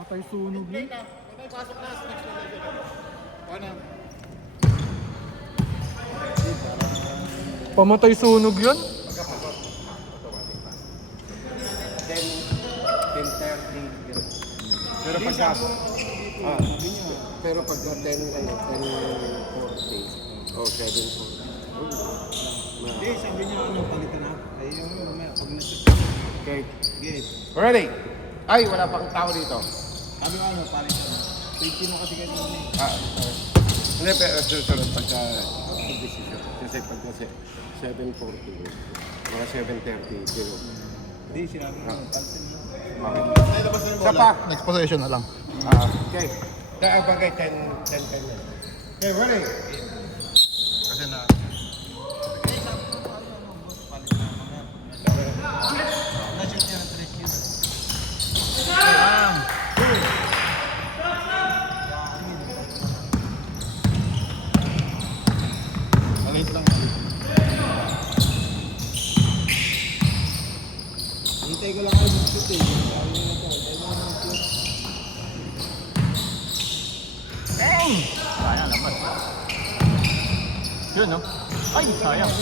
Pamatay sunog yun. Pamatay sunog yun? 10:30. Pero pagka pero pagka 10:40 o 7:40. Hindi, sabi niya ano, palitan na. Ay, yung mamaya, pag nasa Okay. gate. Ready? Ay, wala pang tao dito. Sabi ko ano, palitan na. 20 mo kasi ganyan eh. Hindi, pero susunod pagka decision. Kasi pagka 7:40, mga 7:30, pero Hindi, sinabi ko, palitan na. isa pa. Next possession na lang. Okay. Kaya bagay 10 na. Okay, ready? Kasi na... Na-shoot niya ng 3 yun. Maliit lang. Hintay ko lang kayo mag-shoot eh. Sabi niya na to, tayo mo mag-shoot. Bang! Sayang naman. Yun, no? Ay, sayang.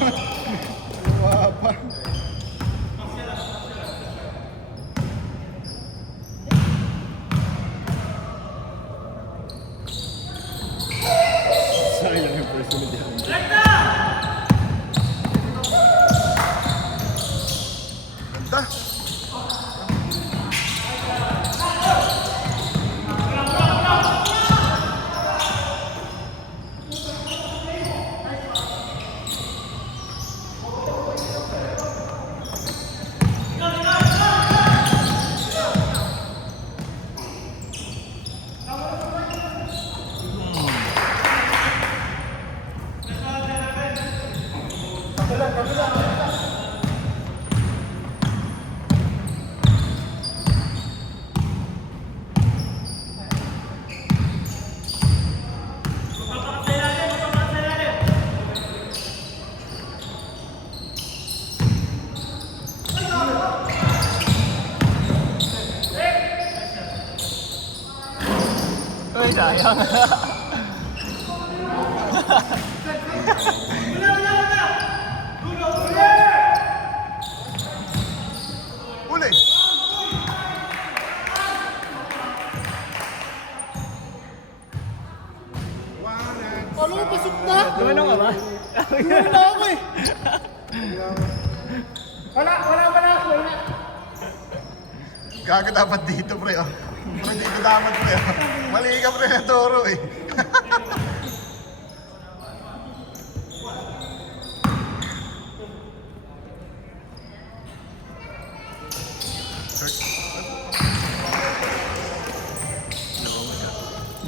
Wapa. Sayang yung first minute yan. Ganda. Uy, sayang. Uli. Ano mo, pasok na? Ano ka ba? Ano na ako eh. Wala. Gaga dapat dito, pre. Oh. Pre, dito dapat, pre. Oh. Mali ka, pre, na toro eh.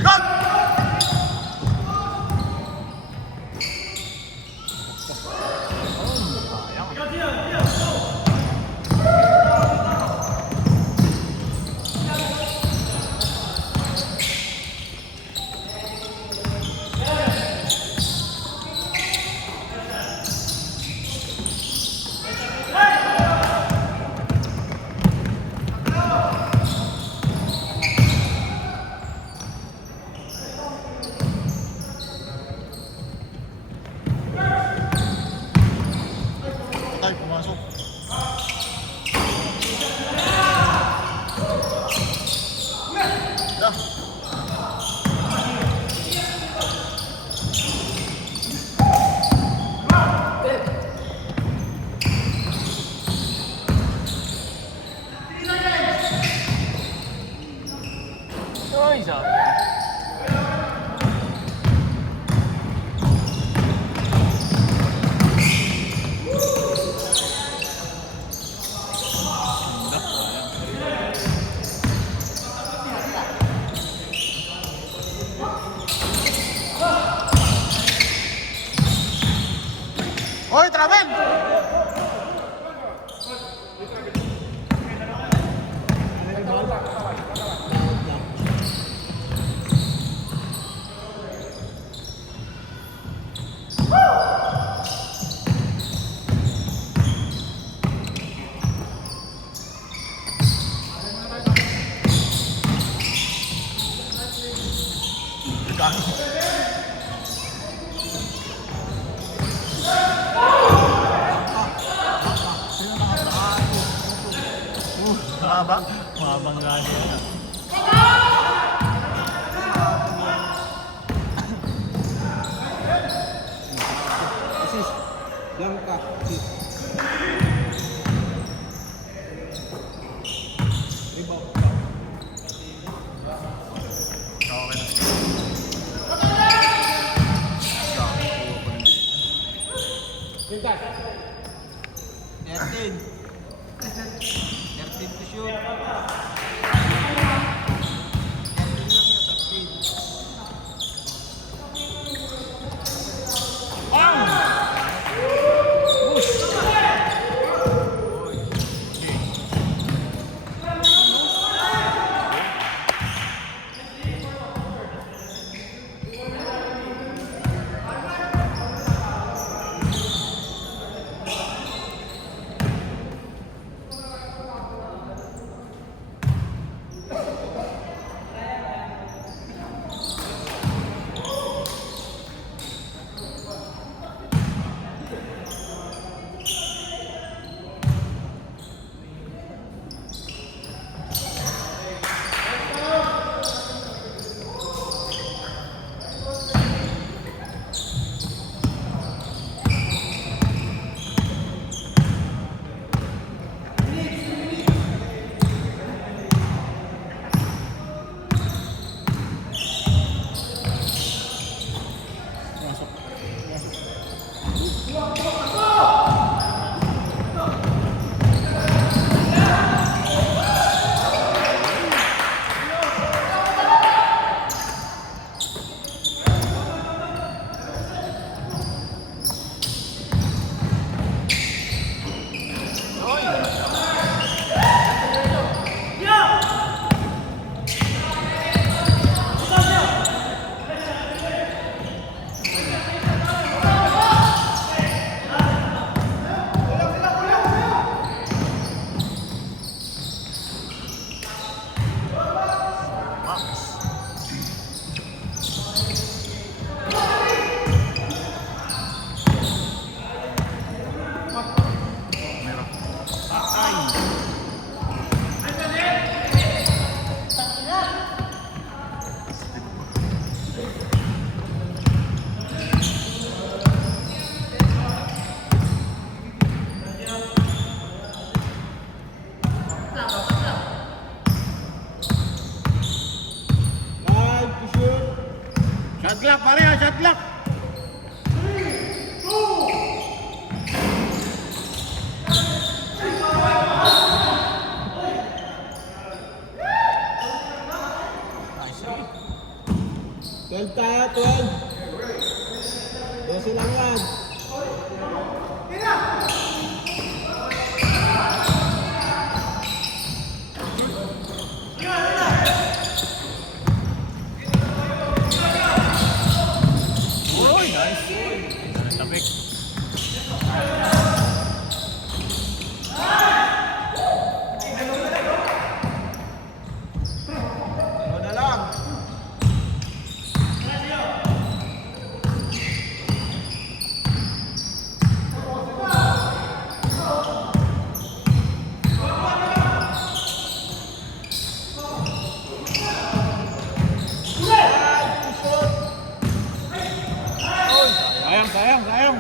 Cut! Ay, pumasok. Da. Uy, sayang. Hoy, Travel! Mahaba? Mahabang lagi yan. Langka. Okay na. 13 to shoot. 13 lang yun, 13. Shot clock! Nice three. 12 tayo, 12. 12 lang yan. Uy, nice. Tapik. Ano na lang. Sayang, sayang, sayang.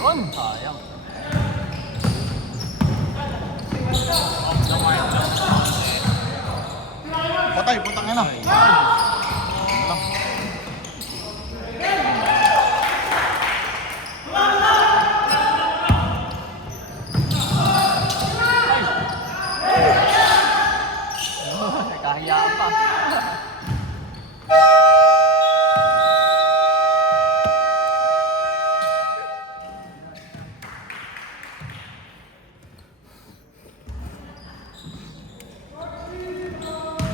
Ron, sayang. Patay, putang ina. Nagkahiya pa.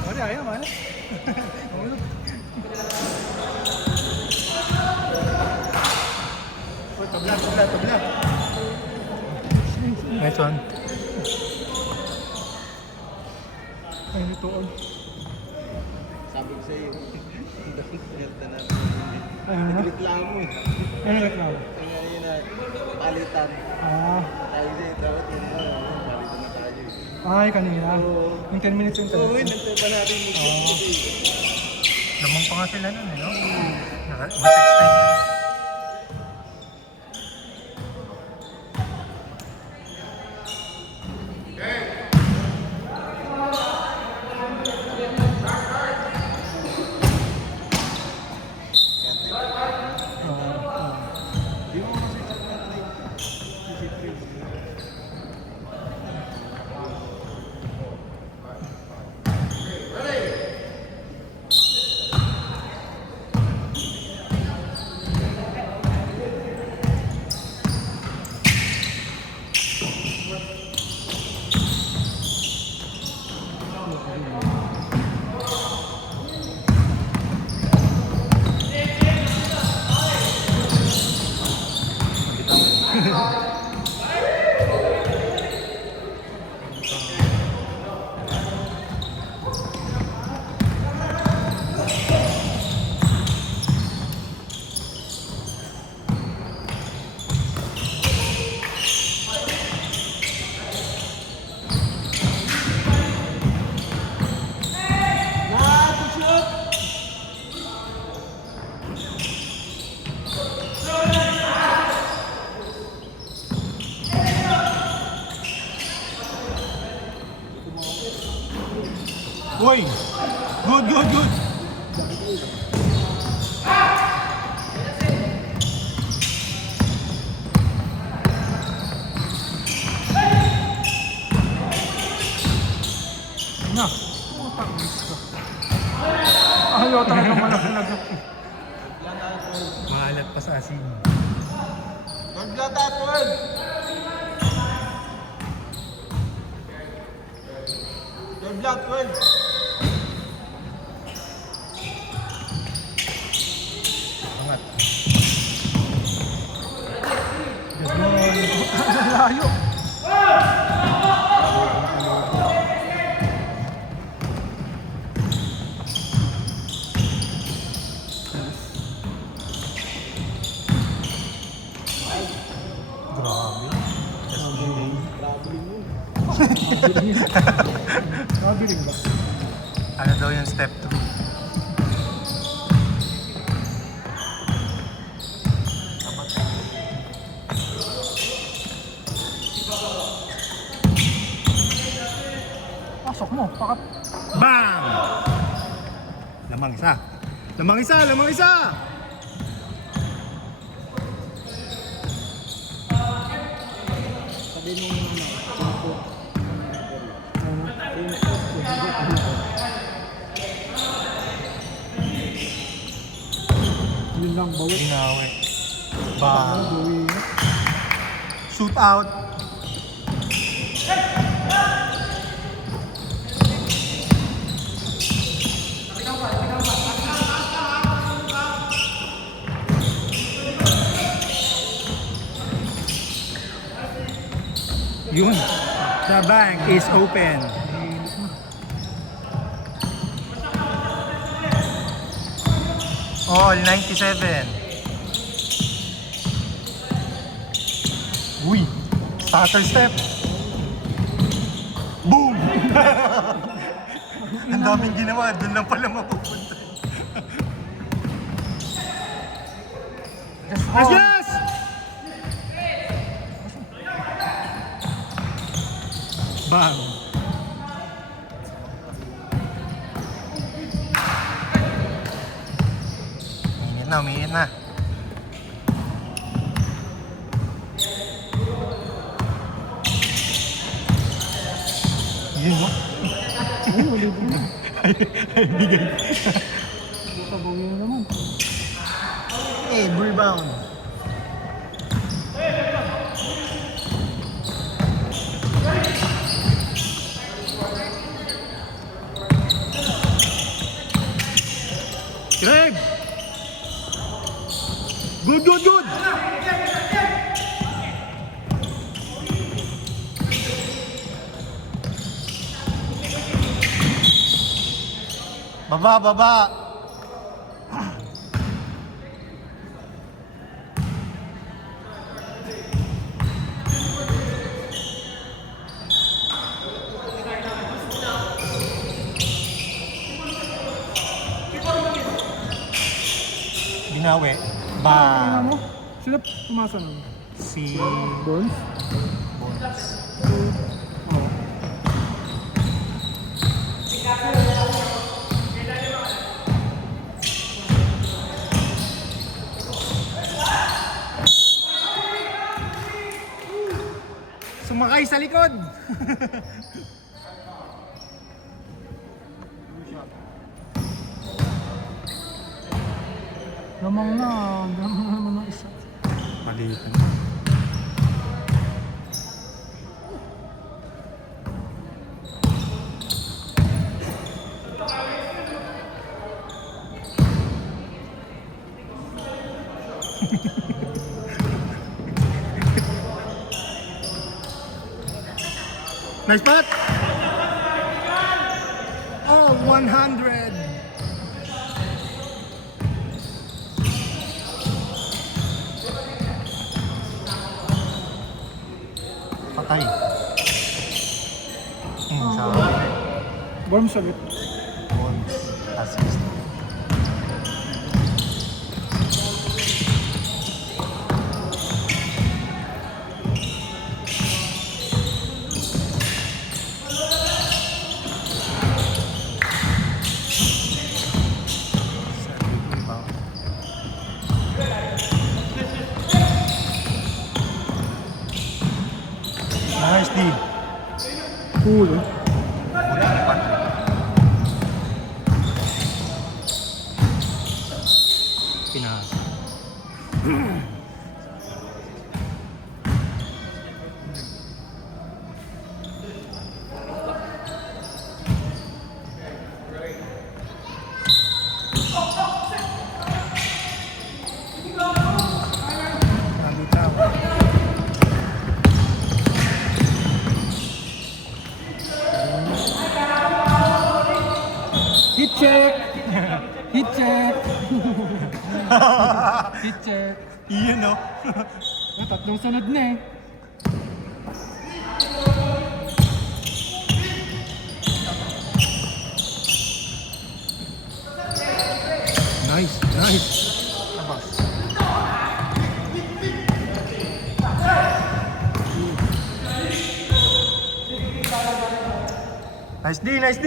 Sorry, ayaw man. Oh, tabla, tabla, tabla. Nice one. Ay, ito. Sabi ko sa'yo. Ganda na. Ayun na. Reklamo eh. Ano reklamo? Kaya yun na, palitan. Ah, Tayo sa'yo, dapat yun na. Palitan na tayo. ay, kanina. Yung 10 minutes yung Oo, tayo. nagtay pa natin. Lamang pa nga sila nun, eh, no? Mag-text time. Uy! Good, good, good! Na! Ayaw talaga malaglag. Mahalat pa sa asin. Maglata, 12. 12 lang, 12. layo. Grabe. Nakabiling ba? Ano daw yung step 2? Pasok mo. Pakat. Bang! Lamang isa. Lamang isa! Lamang isa! Yun lang, bawit. Binawi. Bang! Gawin. Shoot out! Yun. The bank is open. All 97. Uy! Starter step! Boom! Ang daming ginawa. Doon lang pala mapupunta. Yes! Yes! Bang! Umiinit na. Yun mo? Ay, wali din. Ay, bigay. Tabawin na naman. Eh, rebound. Greg! Good, good, good! Baba, baba! Binawi. Ano Ba? mo? Sila pumasa nun? Si... Bones? Bones. Oo. Sumakay sa likod! Lamang na naman ng isa. Maliit na. Nice spot! Oh, 100! Patay. Sa Worms ulit. Bones. Assist. Nice D. Cool eh. Pinas. Nabitaw. Hit check. Iyon, no? Tatlong sunod na eh. Nice, nice. Nice D, nice D.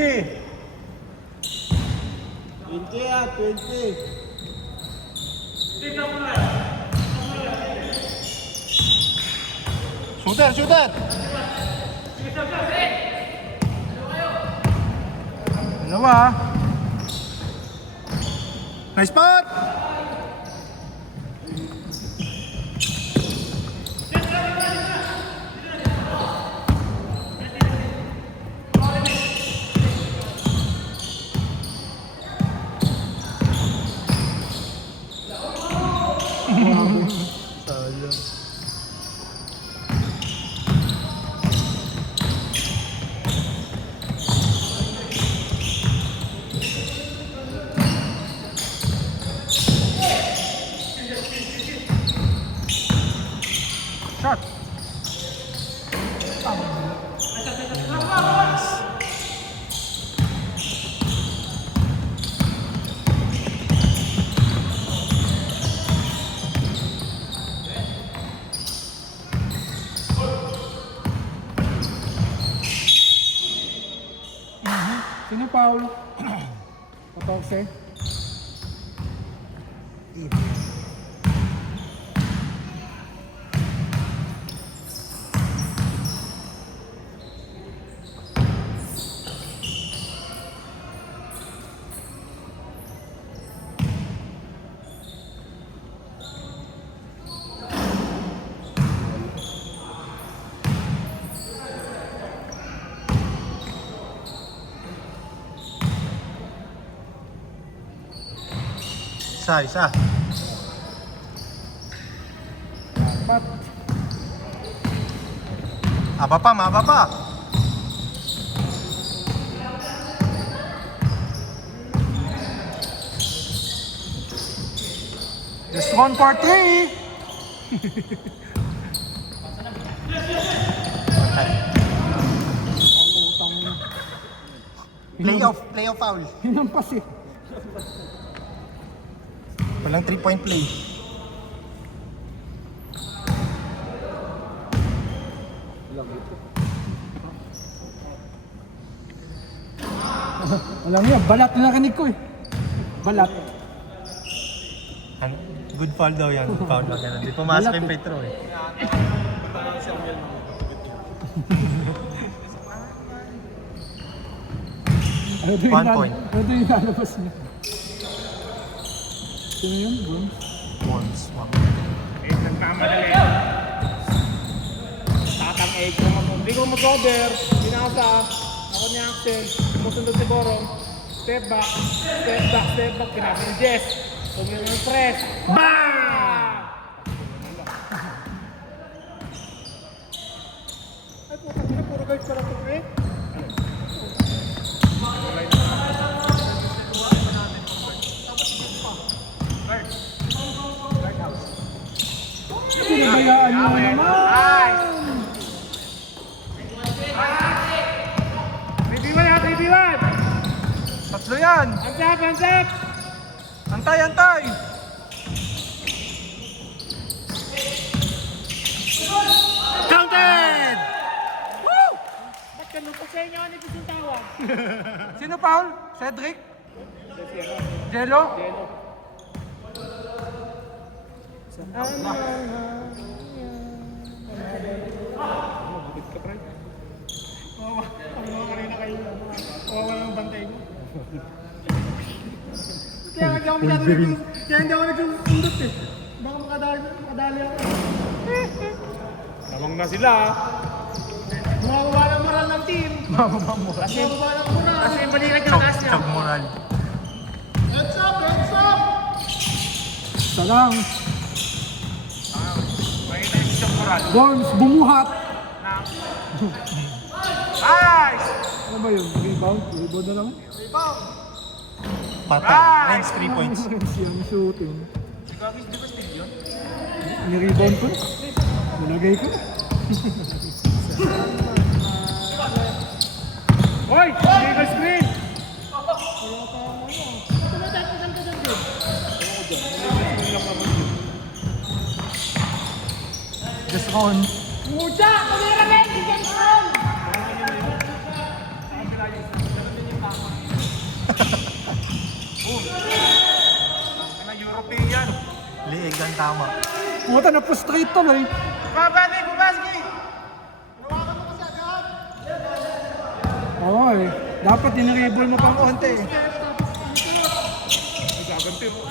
20 yan, 20. Shooter, shooter! Dalawa. Nice spot! Shot. Sino foul? 14. Isa, isa. Pat. Aba pa, maba pa. Just 1 for 3. Playoff foul. Hinampas eh. Walang 3-point play. Alam niya, balat na narinig ko eh. Balat. Good foul daw yan. Foul na ganun. Di pumasok yung Petro eh. Ano doon 1 point. Ano doon yung lalabas niya? Sino yun? Boom? Bonds. Nagmamadali. Tatang egg ko hindi ko mag-over. Binasa. Ako ni Axel. Musunod si Borom. Step back. Step back. Step back. Pinasa ni Jess. Tumira ng press. BAM! Ay, puro guys pala ito eh. Pinabayaan mo naman! Bibiwan ha, bibiwan! Tatlo yan! Hands up, hands up! Antay, antay! Counted! Ba't ka lupa sa inyo? Ano yung tawag? Sino foul? Cedric? Jello? Kanina kayo. Wala ng bantay mo. Kaya hindi ako nagsusundot eh. Baka makadali ako. Tamang na sila. Mawawala ng moral ng team. Mawawala ng moral. Kasi yung balikan yung taas niya. Chog moral. Heads up, heads up! Isa lang. Makita yung isang moral. Worms, bumuhat! Nice! Ano ba yun? Rebound? Rebound na lang? Patay. Lens 3 points. Siyang shooting. Ni-rebound ko. Nalagay ko. Hoy! Legal screen! Just on. Mucha! Tumira rin! Si Jameson! European. Liig ang tama. Puta na frustrate to eh. Babati! Bumaski! Oo eh. Dapat diniribol mo pang konti eh. Gaganti mo.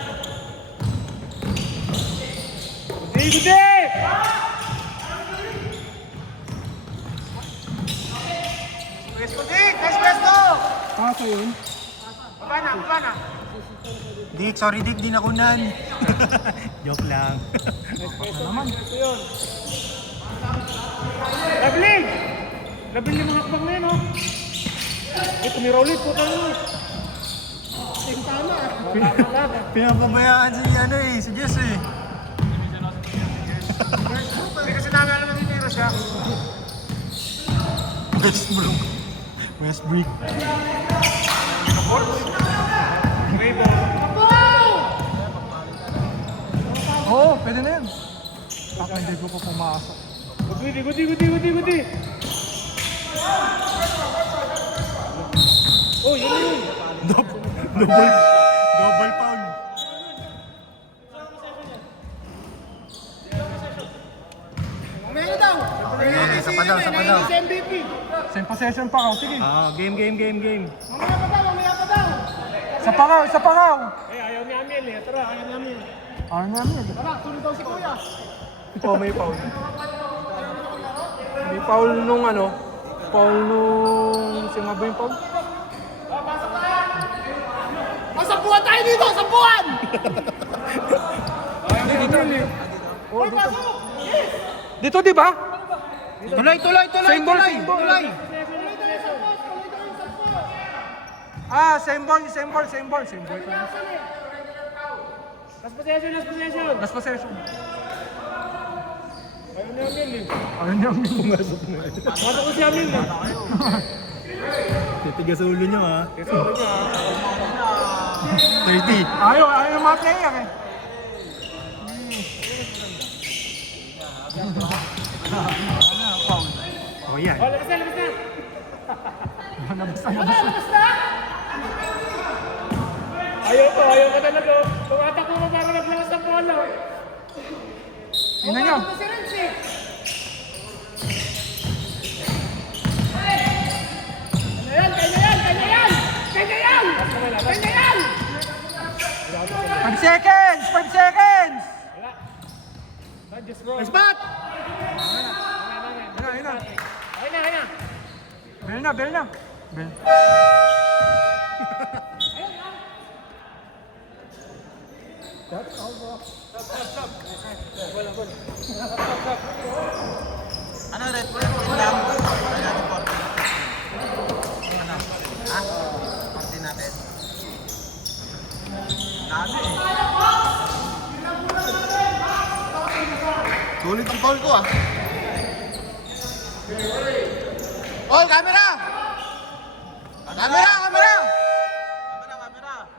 Gudi! Gudi! Pwesto Dick! Nice pwesto! Kaso yun. Baba na! Baba na! Dick, sorry Dick, di nakunan. Joke lang. Ito yun. Lablig! Lablig yung mga hakbang na yun oh. Tumira ulit. Puta mo. Tama! Pinapabayaan si Jess eh. Hindi kasi namin alam na tiniro siya. Westbrook. Oo, pwede na yan. Baka hindi ko pa pumasok. Gudi! Oh, yun. Double foul. Meron daw! Isa pa daw. Si MVP! Same possession pa ako. Sige. Game. Mamaya pa daw! Isa pa raw. Eh, ayaw ni Amel eh. Tara, ayaw ni Amel. Ayaw ni Amel. Tara, sunod daw si Kuya! Oh, may foul. May foul nung ano. Foul nung... Sino nga ba yung foul? Sampuan tayo dito! Sampuan! Dito. Hoy, pasok! Yes! Dito, di ba? Tuloy. Same ball. Ah, same ball. Last possession! Last possession. Ayaw ni Amel. Pumasok na. Pumasok ko si Amel eh. Titigas sa ulo nyo ha. 30. Ayaw yung mga player eh. Oh yan. Oh, labas na! Labas Labas na! Ayaw ka talaga. Tumatak mo para maglakas ng bola. Ina nyo. Ito si Renzi! Kanya yan! 5 seconds! Spot! Ayun na. Ayun na! Bell na. Ano, red flag? Lang. Kaya natin 40. Ano? Ha? 40 natin. Dami eh. Sulit ang foul ko ah. Oh, camera! Camera! Camera!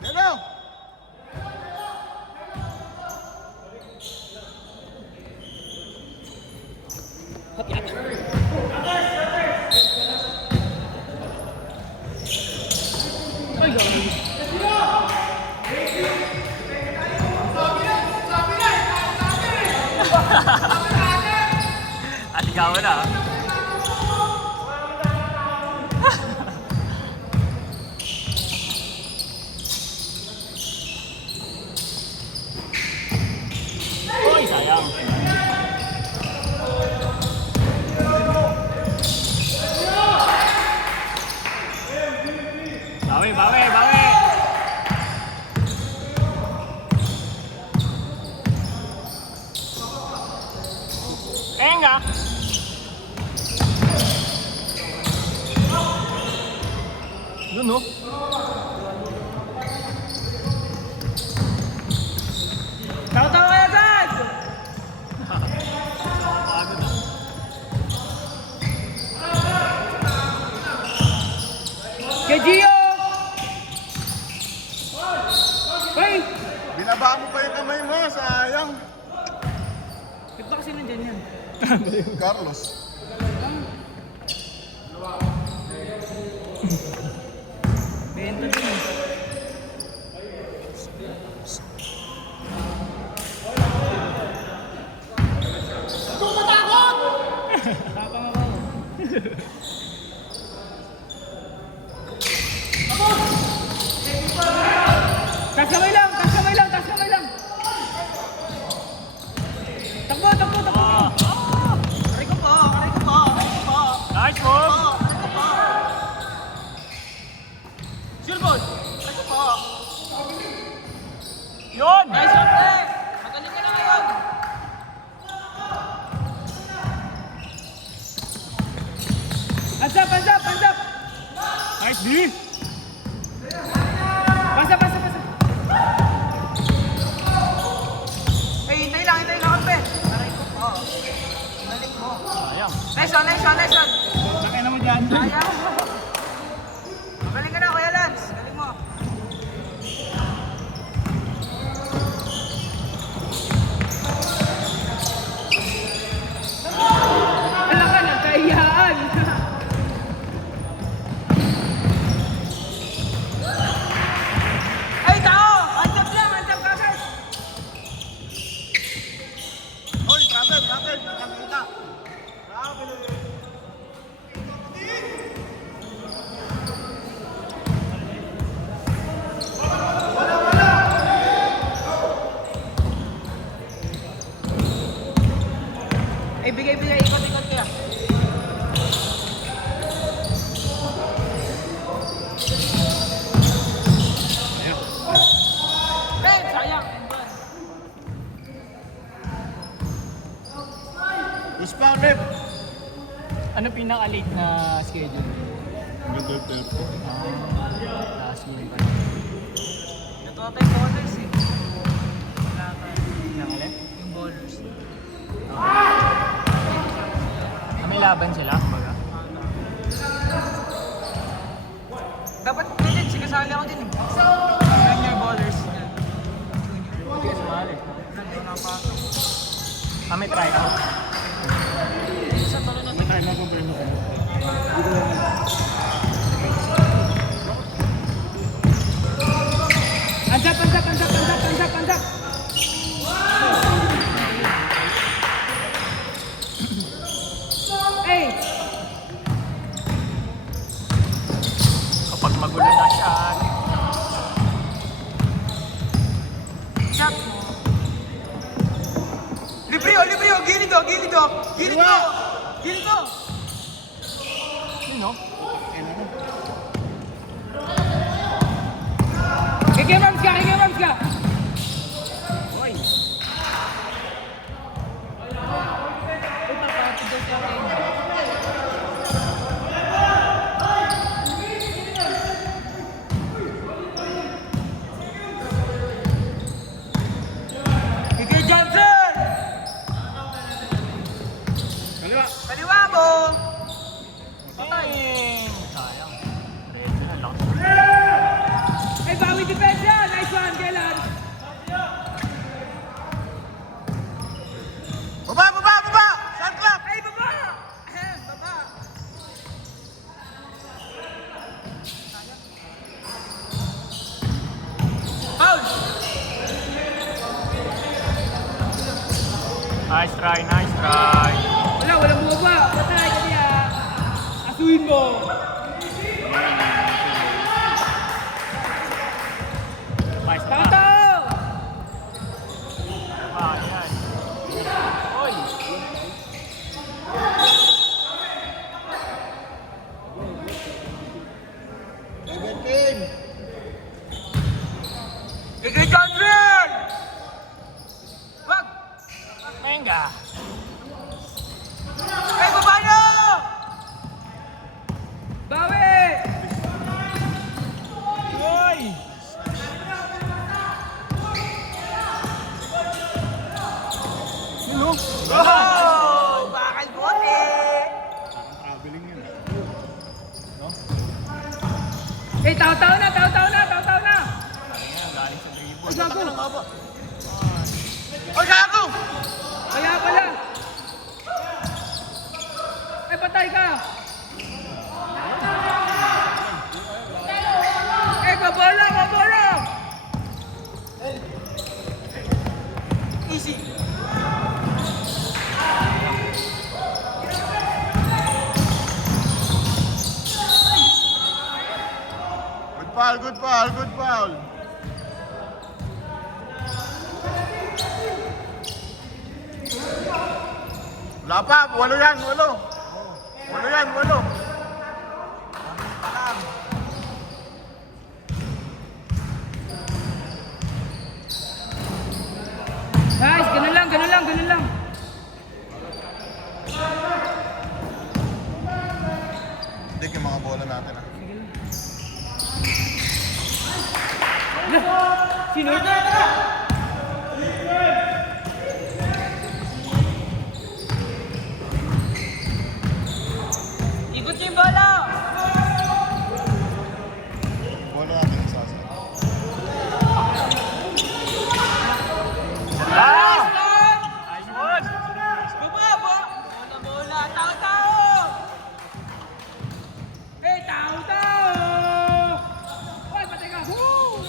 Hello! Aligawan na. Uy, sayang. Bawi. Enga. Yun no? Tawa-tawa Carlos. Benta din eh. Kasabay lang, kasabay lang, kasabay lang. Takbo, takbo, takbo. Aray ko po, aray ko po, aray ko po. Nice move! Aray ko po. Silbon! Aray ko po. Yun! Nice one, pre! Magaling ka na ngayon. Hands up, hands up, hands up. Nice D! Pasa, pasa, pasa. Hintay lang, pe. Aray ko po. Galing mo. Sayang. Nice one, nice one, nice one. Sakay na mo dyan. Ayaw. Galing ka na, Kuya Lance. Galing mo. Alam ka, nagkaiyaan. Ay, tao! Antap lang, antap kagad. Hoy, travel. Nakakita. Ay, bigay, ikot kaya. Ben, sayang. Eastbound rep. Ano pinaka-late na schedule? Middle 30. Last game pa. Ito tayo bowlers eh. Wala tayo. Pinaka-late? Yung bowlers. May laban sila, kumbaga. Dapat pwede, sikasali ako din eh. Junior bowlers. Buti ka sumali. Hindi ko napasok. May try out. Sa talo na May tayo na kung paano ko. Hands up, hands up, hands up, hands up, hands up, hands up. Hey, Kapag magulo na siya, shot. Libre oh, gilid oh. Gilid to. yun no? kikirams ka, kikirams ka. Oy! Miguel Johnson! Kaliwa mo! Sayang! Red na lang. Ay, bawi depensa. Nice one, Kailan. Baba! Shot clock! Ay, baba! Baba! Foul! Nice try. Walang bumaba. Patay, kaya. Asuhin mo. Nice Tao, na. tao. Yan. Oy! Miguel Johnson! Wag! Menga! Ay, baba na! Bawi. Oy! Ano? Oh! Bakal bote! Traveling yan. Eh, tao-tao na. Galing sa dribble. Ay, gago. O, gago! Kaya pala. bantay ka! Eh, babola! Babola! Easy. Good foul, good foul, good foul. Wala pa, 8 yan, 8. 8 yan, 8. Guys, ganun lang, ganun lang, ganun lang. Hindi yung mga bola natin ah. Sino? Ikot niyo yung bola! Bola natin ang sasa. Nice one! Bumaba! Bola, bola! Tao, tao! Eh, tao, tao! Hoy, patay ka! Woo!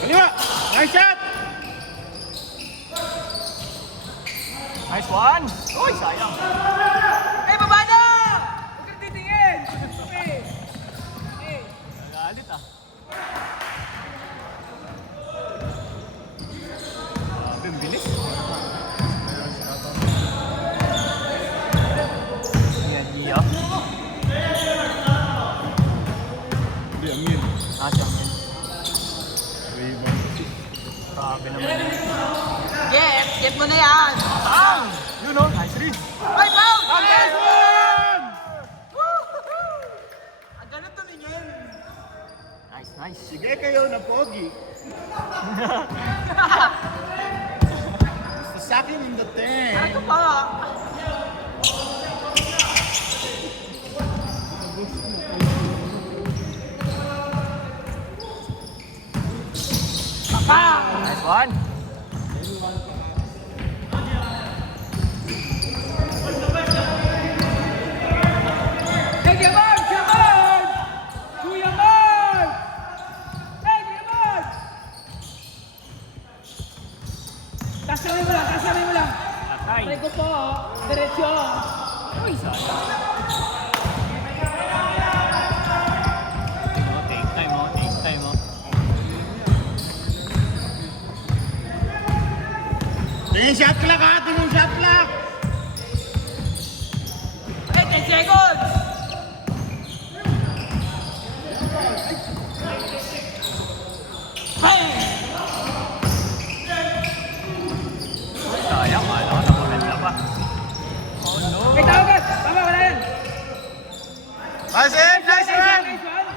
Kaliwa! Nice shot! Nice one! Uy, sayang! Eh, baba na! Huwag kang titingin! Okay. Okay. Nagalit ah. Grabe, ang bilis. Ayan, Gia. Hindi, Amin. Siyang yun. Rebound. Grabe naman yun. Get mo na yan! Ang! Yun o, nice rin. Ay, foul! Nice one! Ang ganun tumingin. Nice, nice. Sige kayo na pogi. Gusto sa akin in the tank. Ano pa? Nice one. Hey, Yaman! Yaman! Kuya Man! Hey, Yaman! Kasama mo lang, kasama mo lang. Patay. Try ko po, diretsyo. Uy, sayang. Oh, take time oh, take time oh. Tingin shot clock ha! Tingin shot clock! Hey, 10 seconds! Hey! Uy, sayang. Alam ko, napaganda pa. Oh no. May tawagan! Tama, wala yan! Nice hit, nice run! Nice one!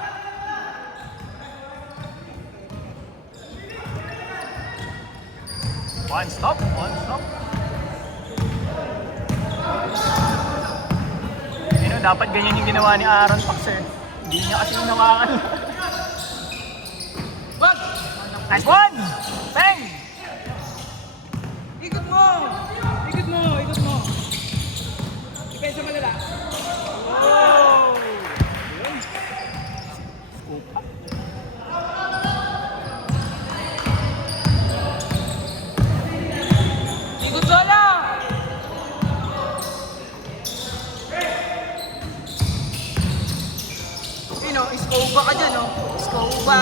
One stop, one stop. Dapat ganyan yung ginawa ni Aaron Fox eh. Hindi niya kasi ginawa. Wag! Nice one! Bang! Ikot mo! Ikot mo! Ikot mo! Depensa malala. Oh! Ikot bola! Sino? Iskoba ka dyan, no? Iskoba!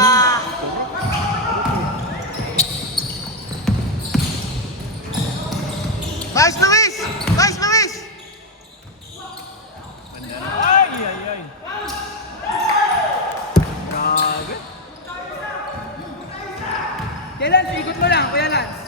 Nice, Luis! Nice, Luis! Ay, ay, ay. Grabe. Kuya Lance, ikot mo lang, Kuya Lance.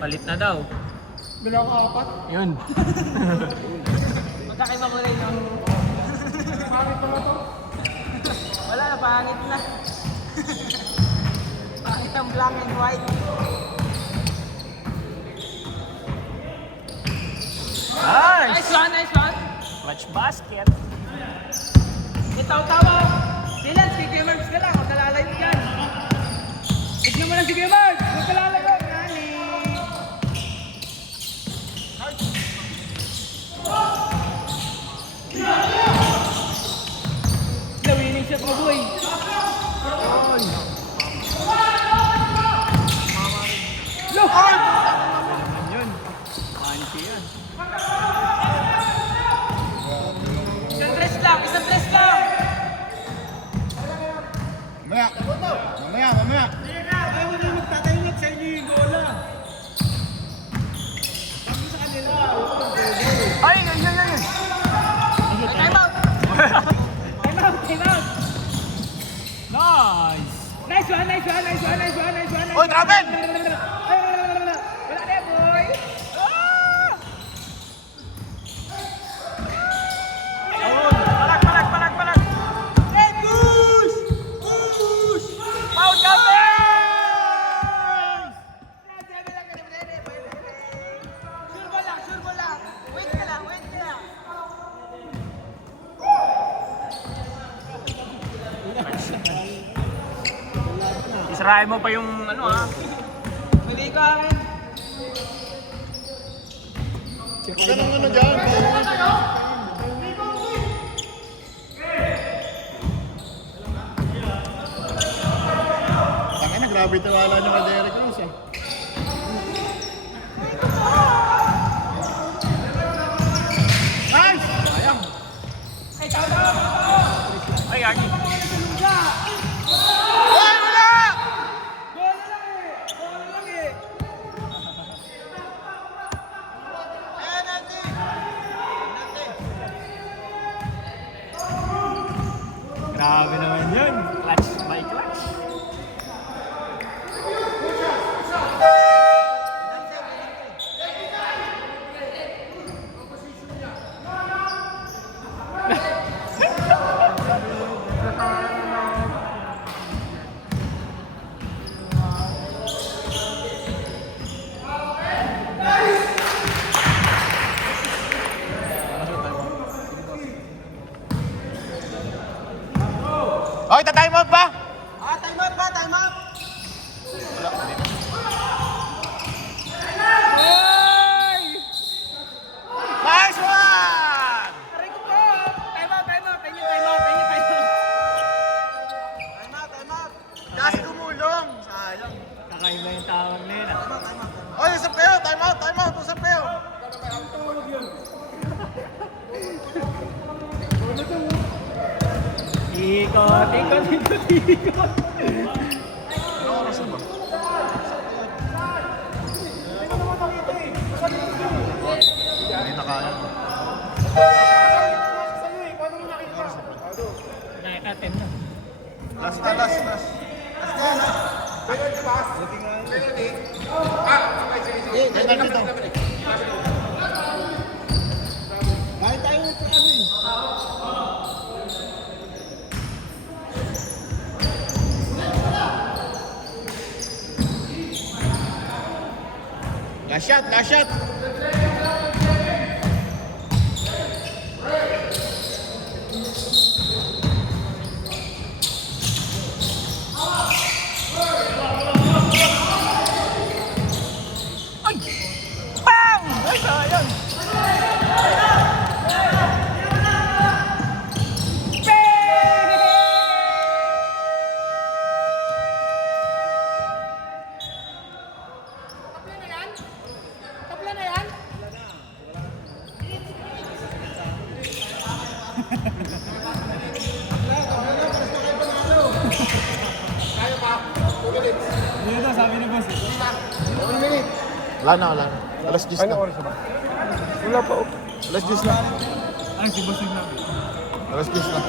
Palit na daw. Dalawang apat. Yun. Magkakaiba ko rin yung... Pangit pa na to. Wala na, pangit na. Pangit ang black and white. Nice! Nice one, nice one. Clutch basket. Itaw-tawa. Dylan, si Gamers ka lang. Huwag kalalay mo dyan. Tignan mo lang si Gamers. Huwag ka lalago. Nani. The winning shot mo, boy. Look! Yun. Panty yan. Isang tres lang, isang tres lang. Mamaya. Mamaya. Ayaw na magtatayungat sa inyo yung gola. Ay! Ay! Time out. Time out, time out. Nice! Nice one, nice one, nice one, nice one, nice one. Oy, Travel! Wala na, boy. Palag! Hey, push! Push! Foul kami! Sure ball lang. Wait ka lang. Isarahin mo pa yung ano ha. Hindi ka akin. Huwag ka nang ano dyan. Tangina, grabe tiwala niyo kay Derek Cruz ah. Nice! Sayang. Ay, Gagi. Oy, wala! Grabe naman yun. Clutch by clutch. Oy, tatime out ba? Time out ba? Time out. Nice one! Aray ko po. Time out. Time out. Kasi gumulong. Sayang. Kakaiba yung tawag na yun ah. Oy, usap kayo. Time out. Usap kayo. Ikot. Ano oras na ba? Hindi na kaya. Nakita 10 na. Last. Last shot. Bang! Ay, sayang. Tapla na yan? Wala na. Alas 10 na. Wala pa. Alas 10 na. Ay, si Bossing na. Alas 10 na.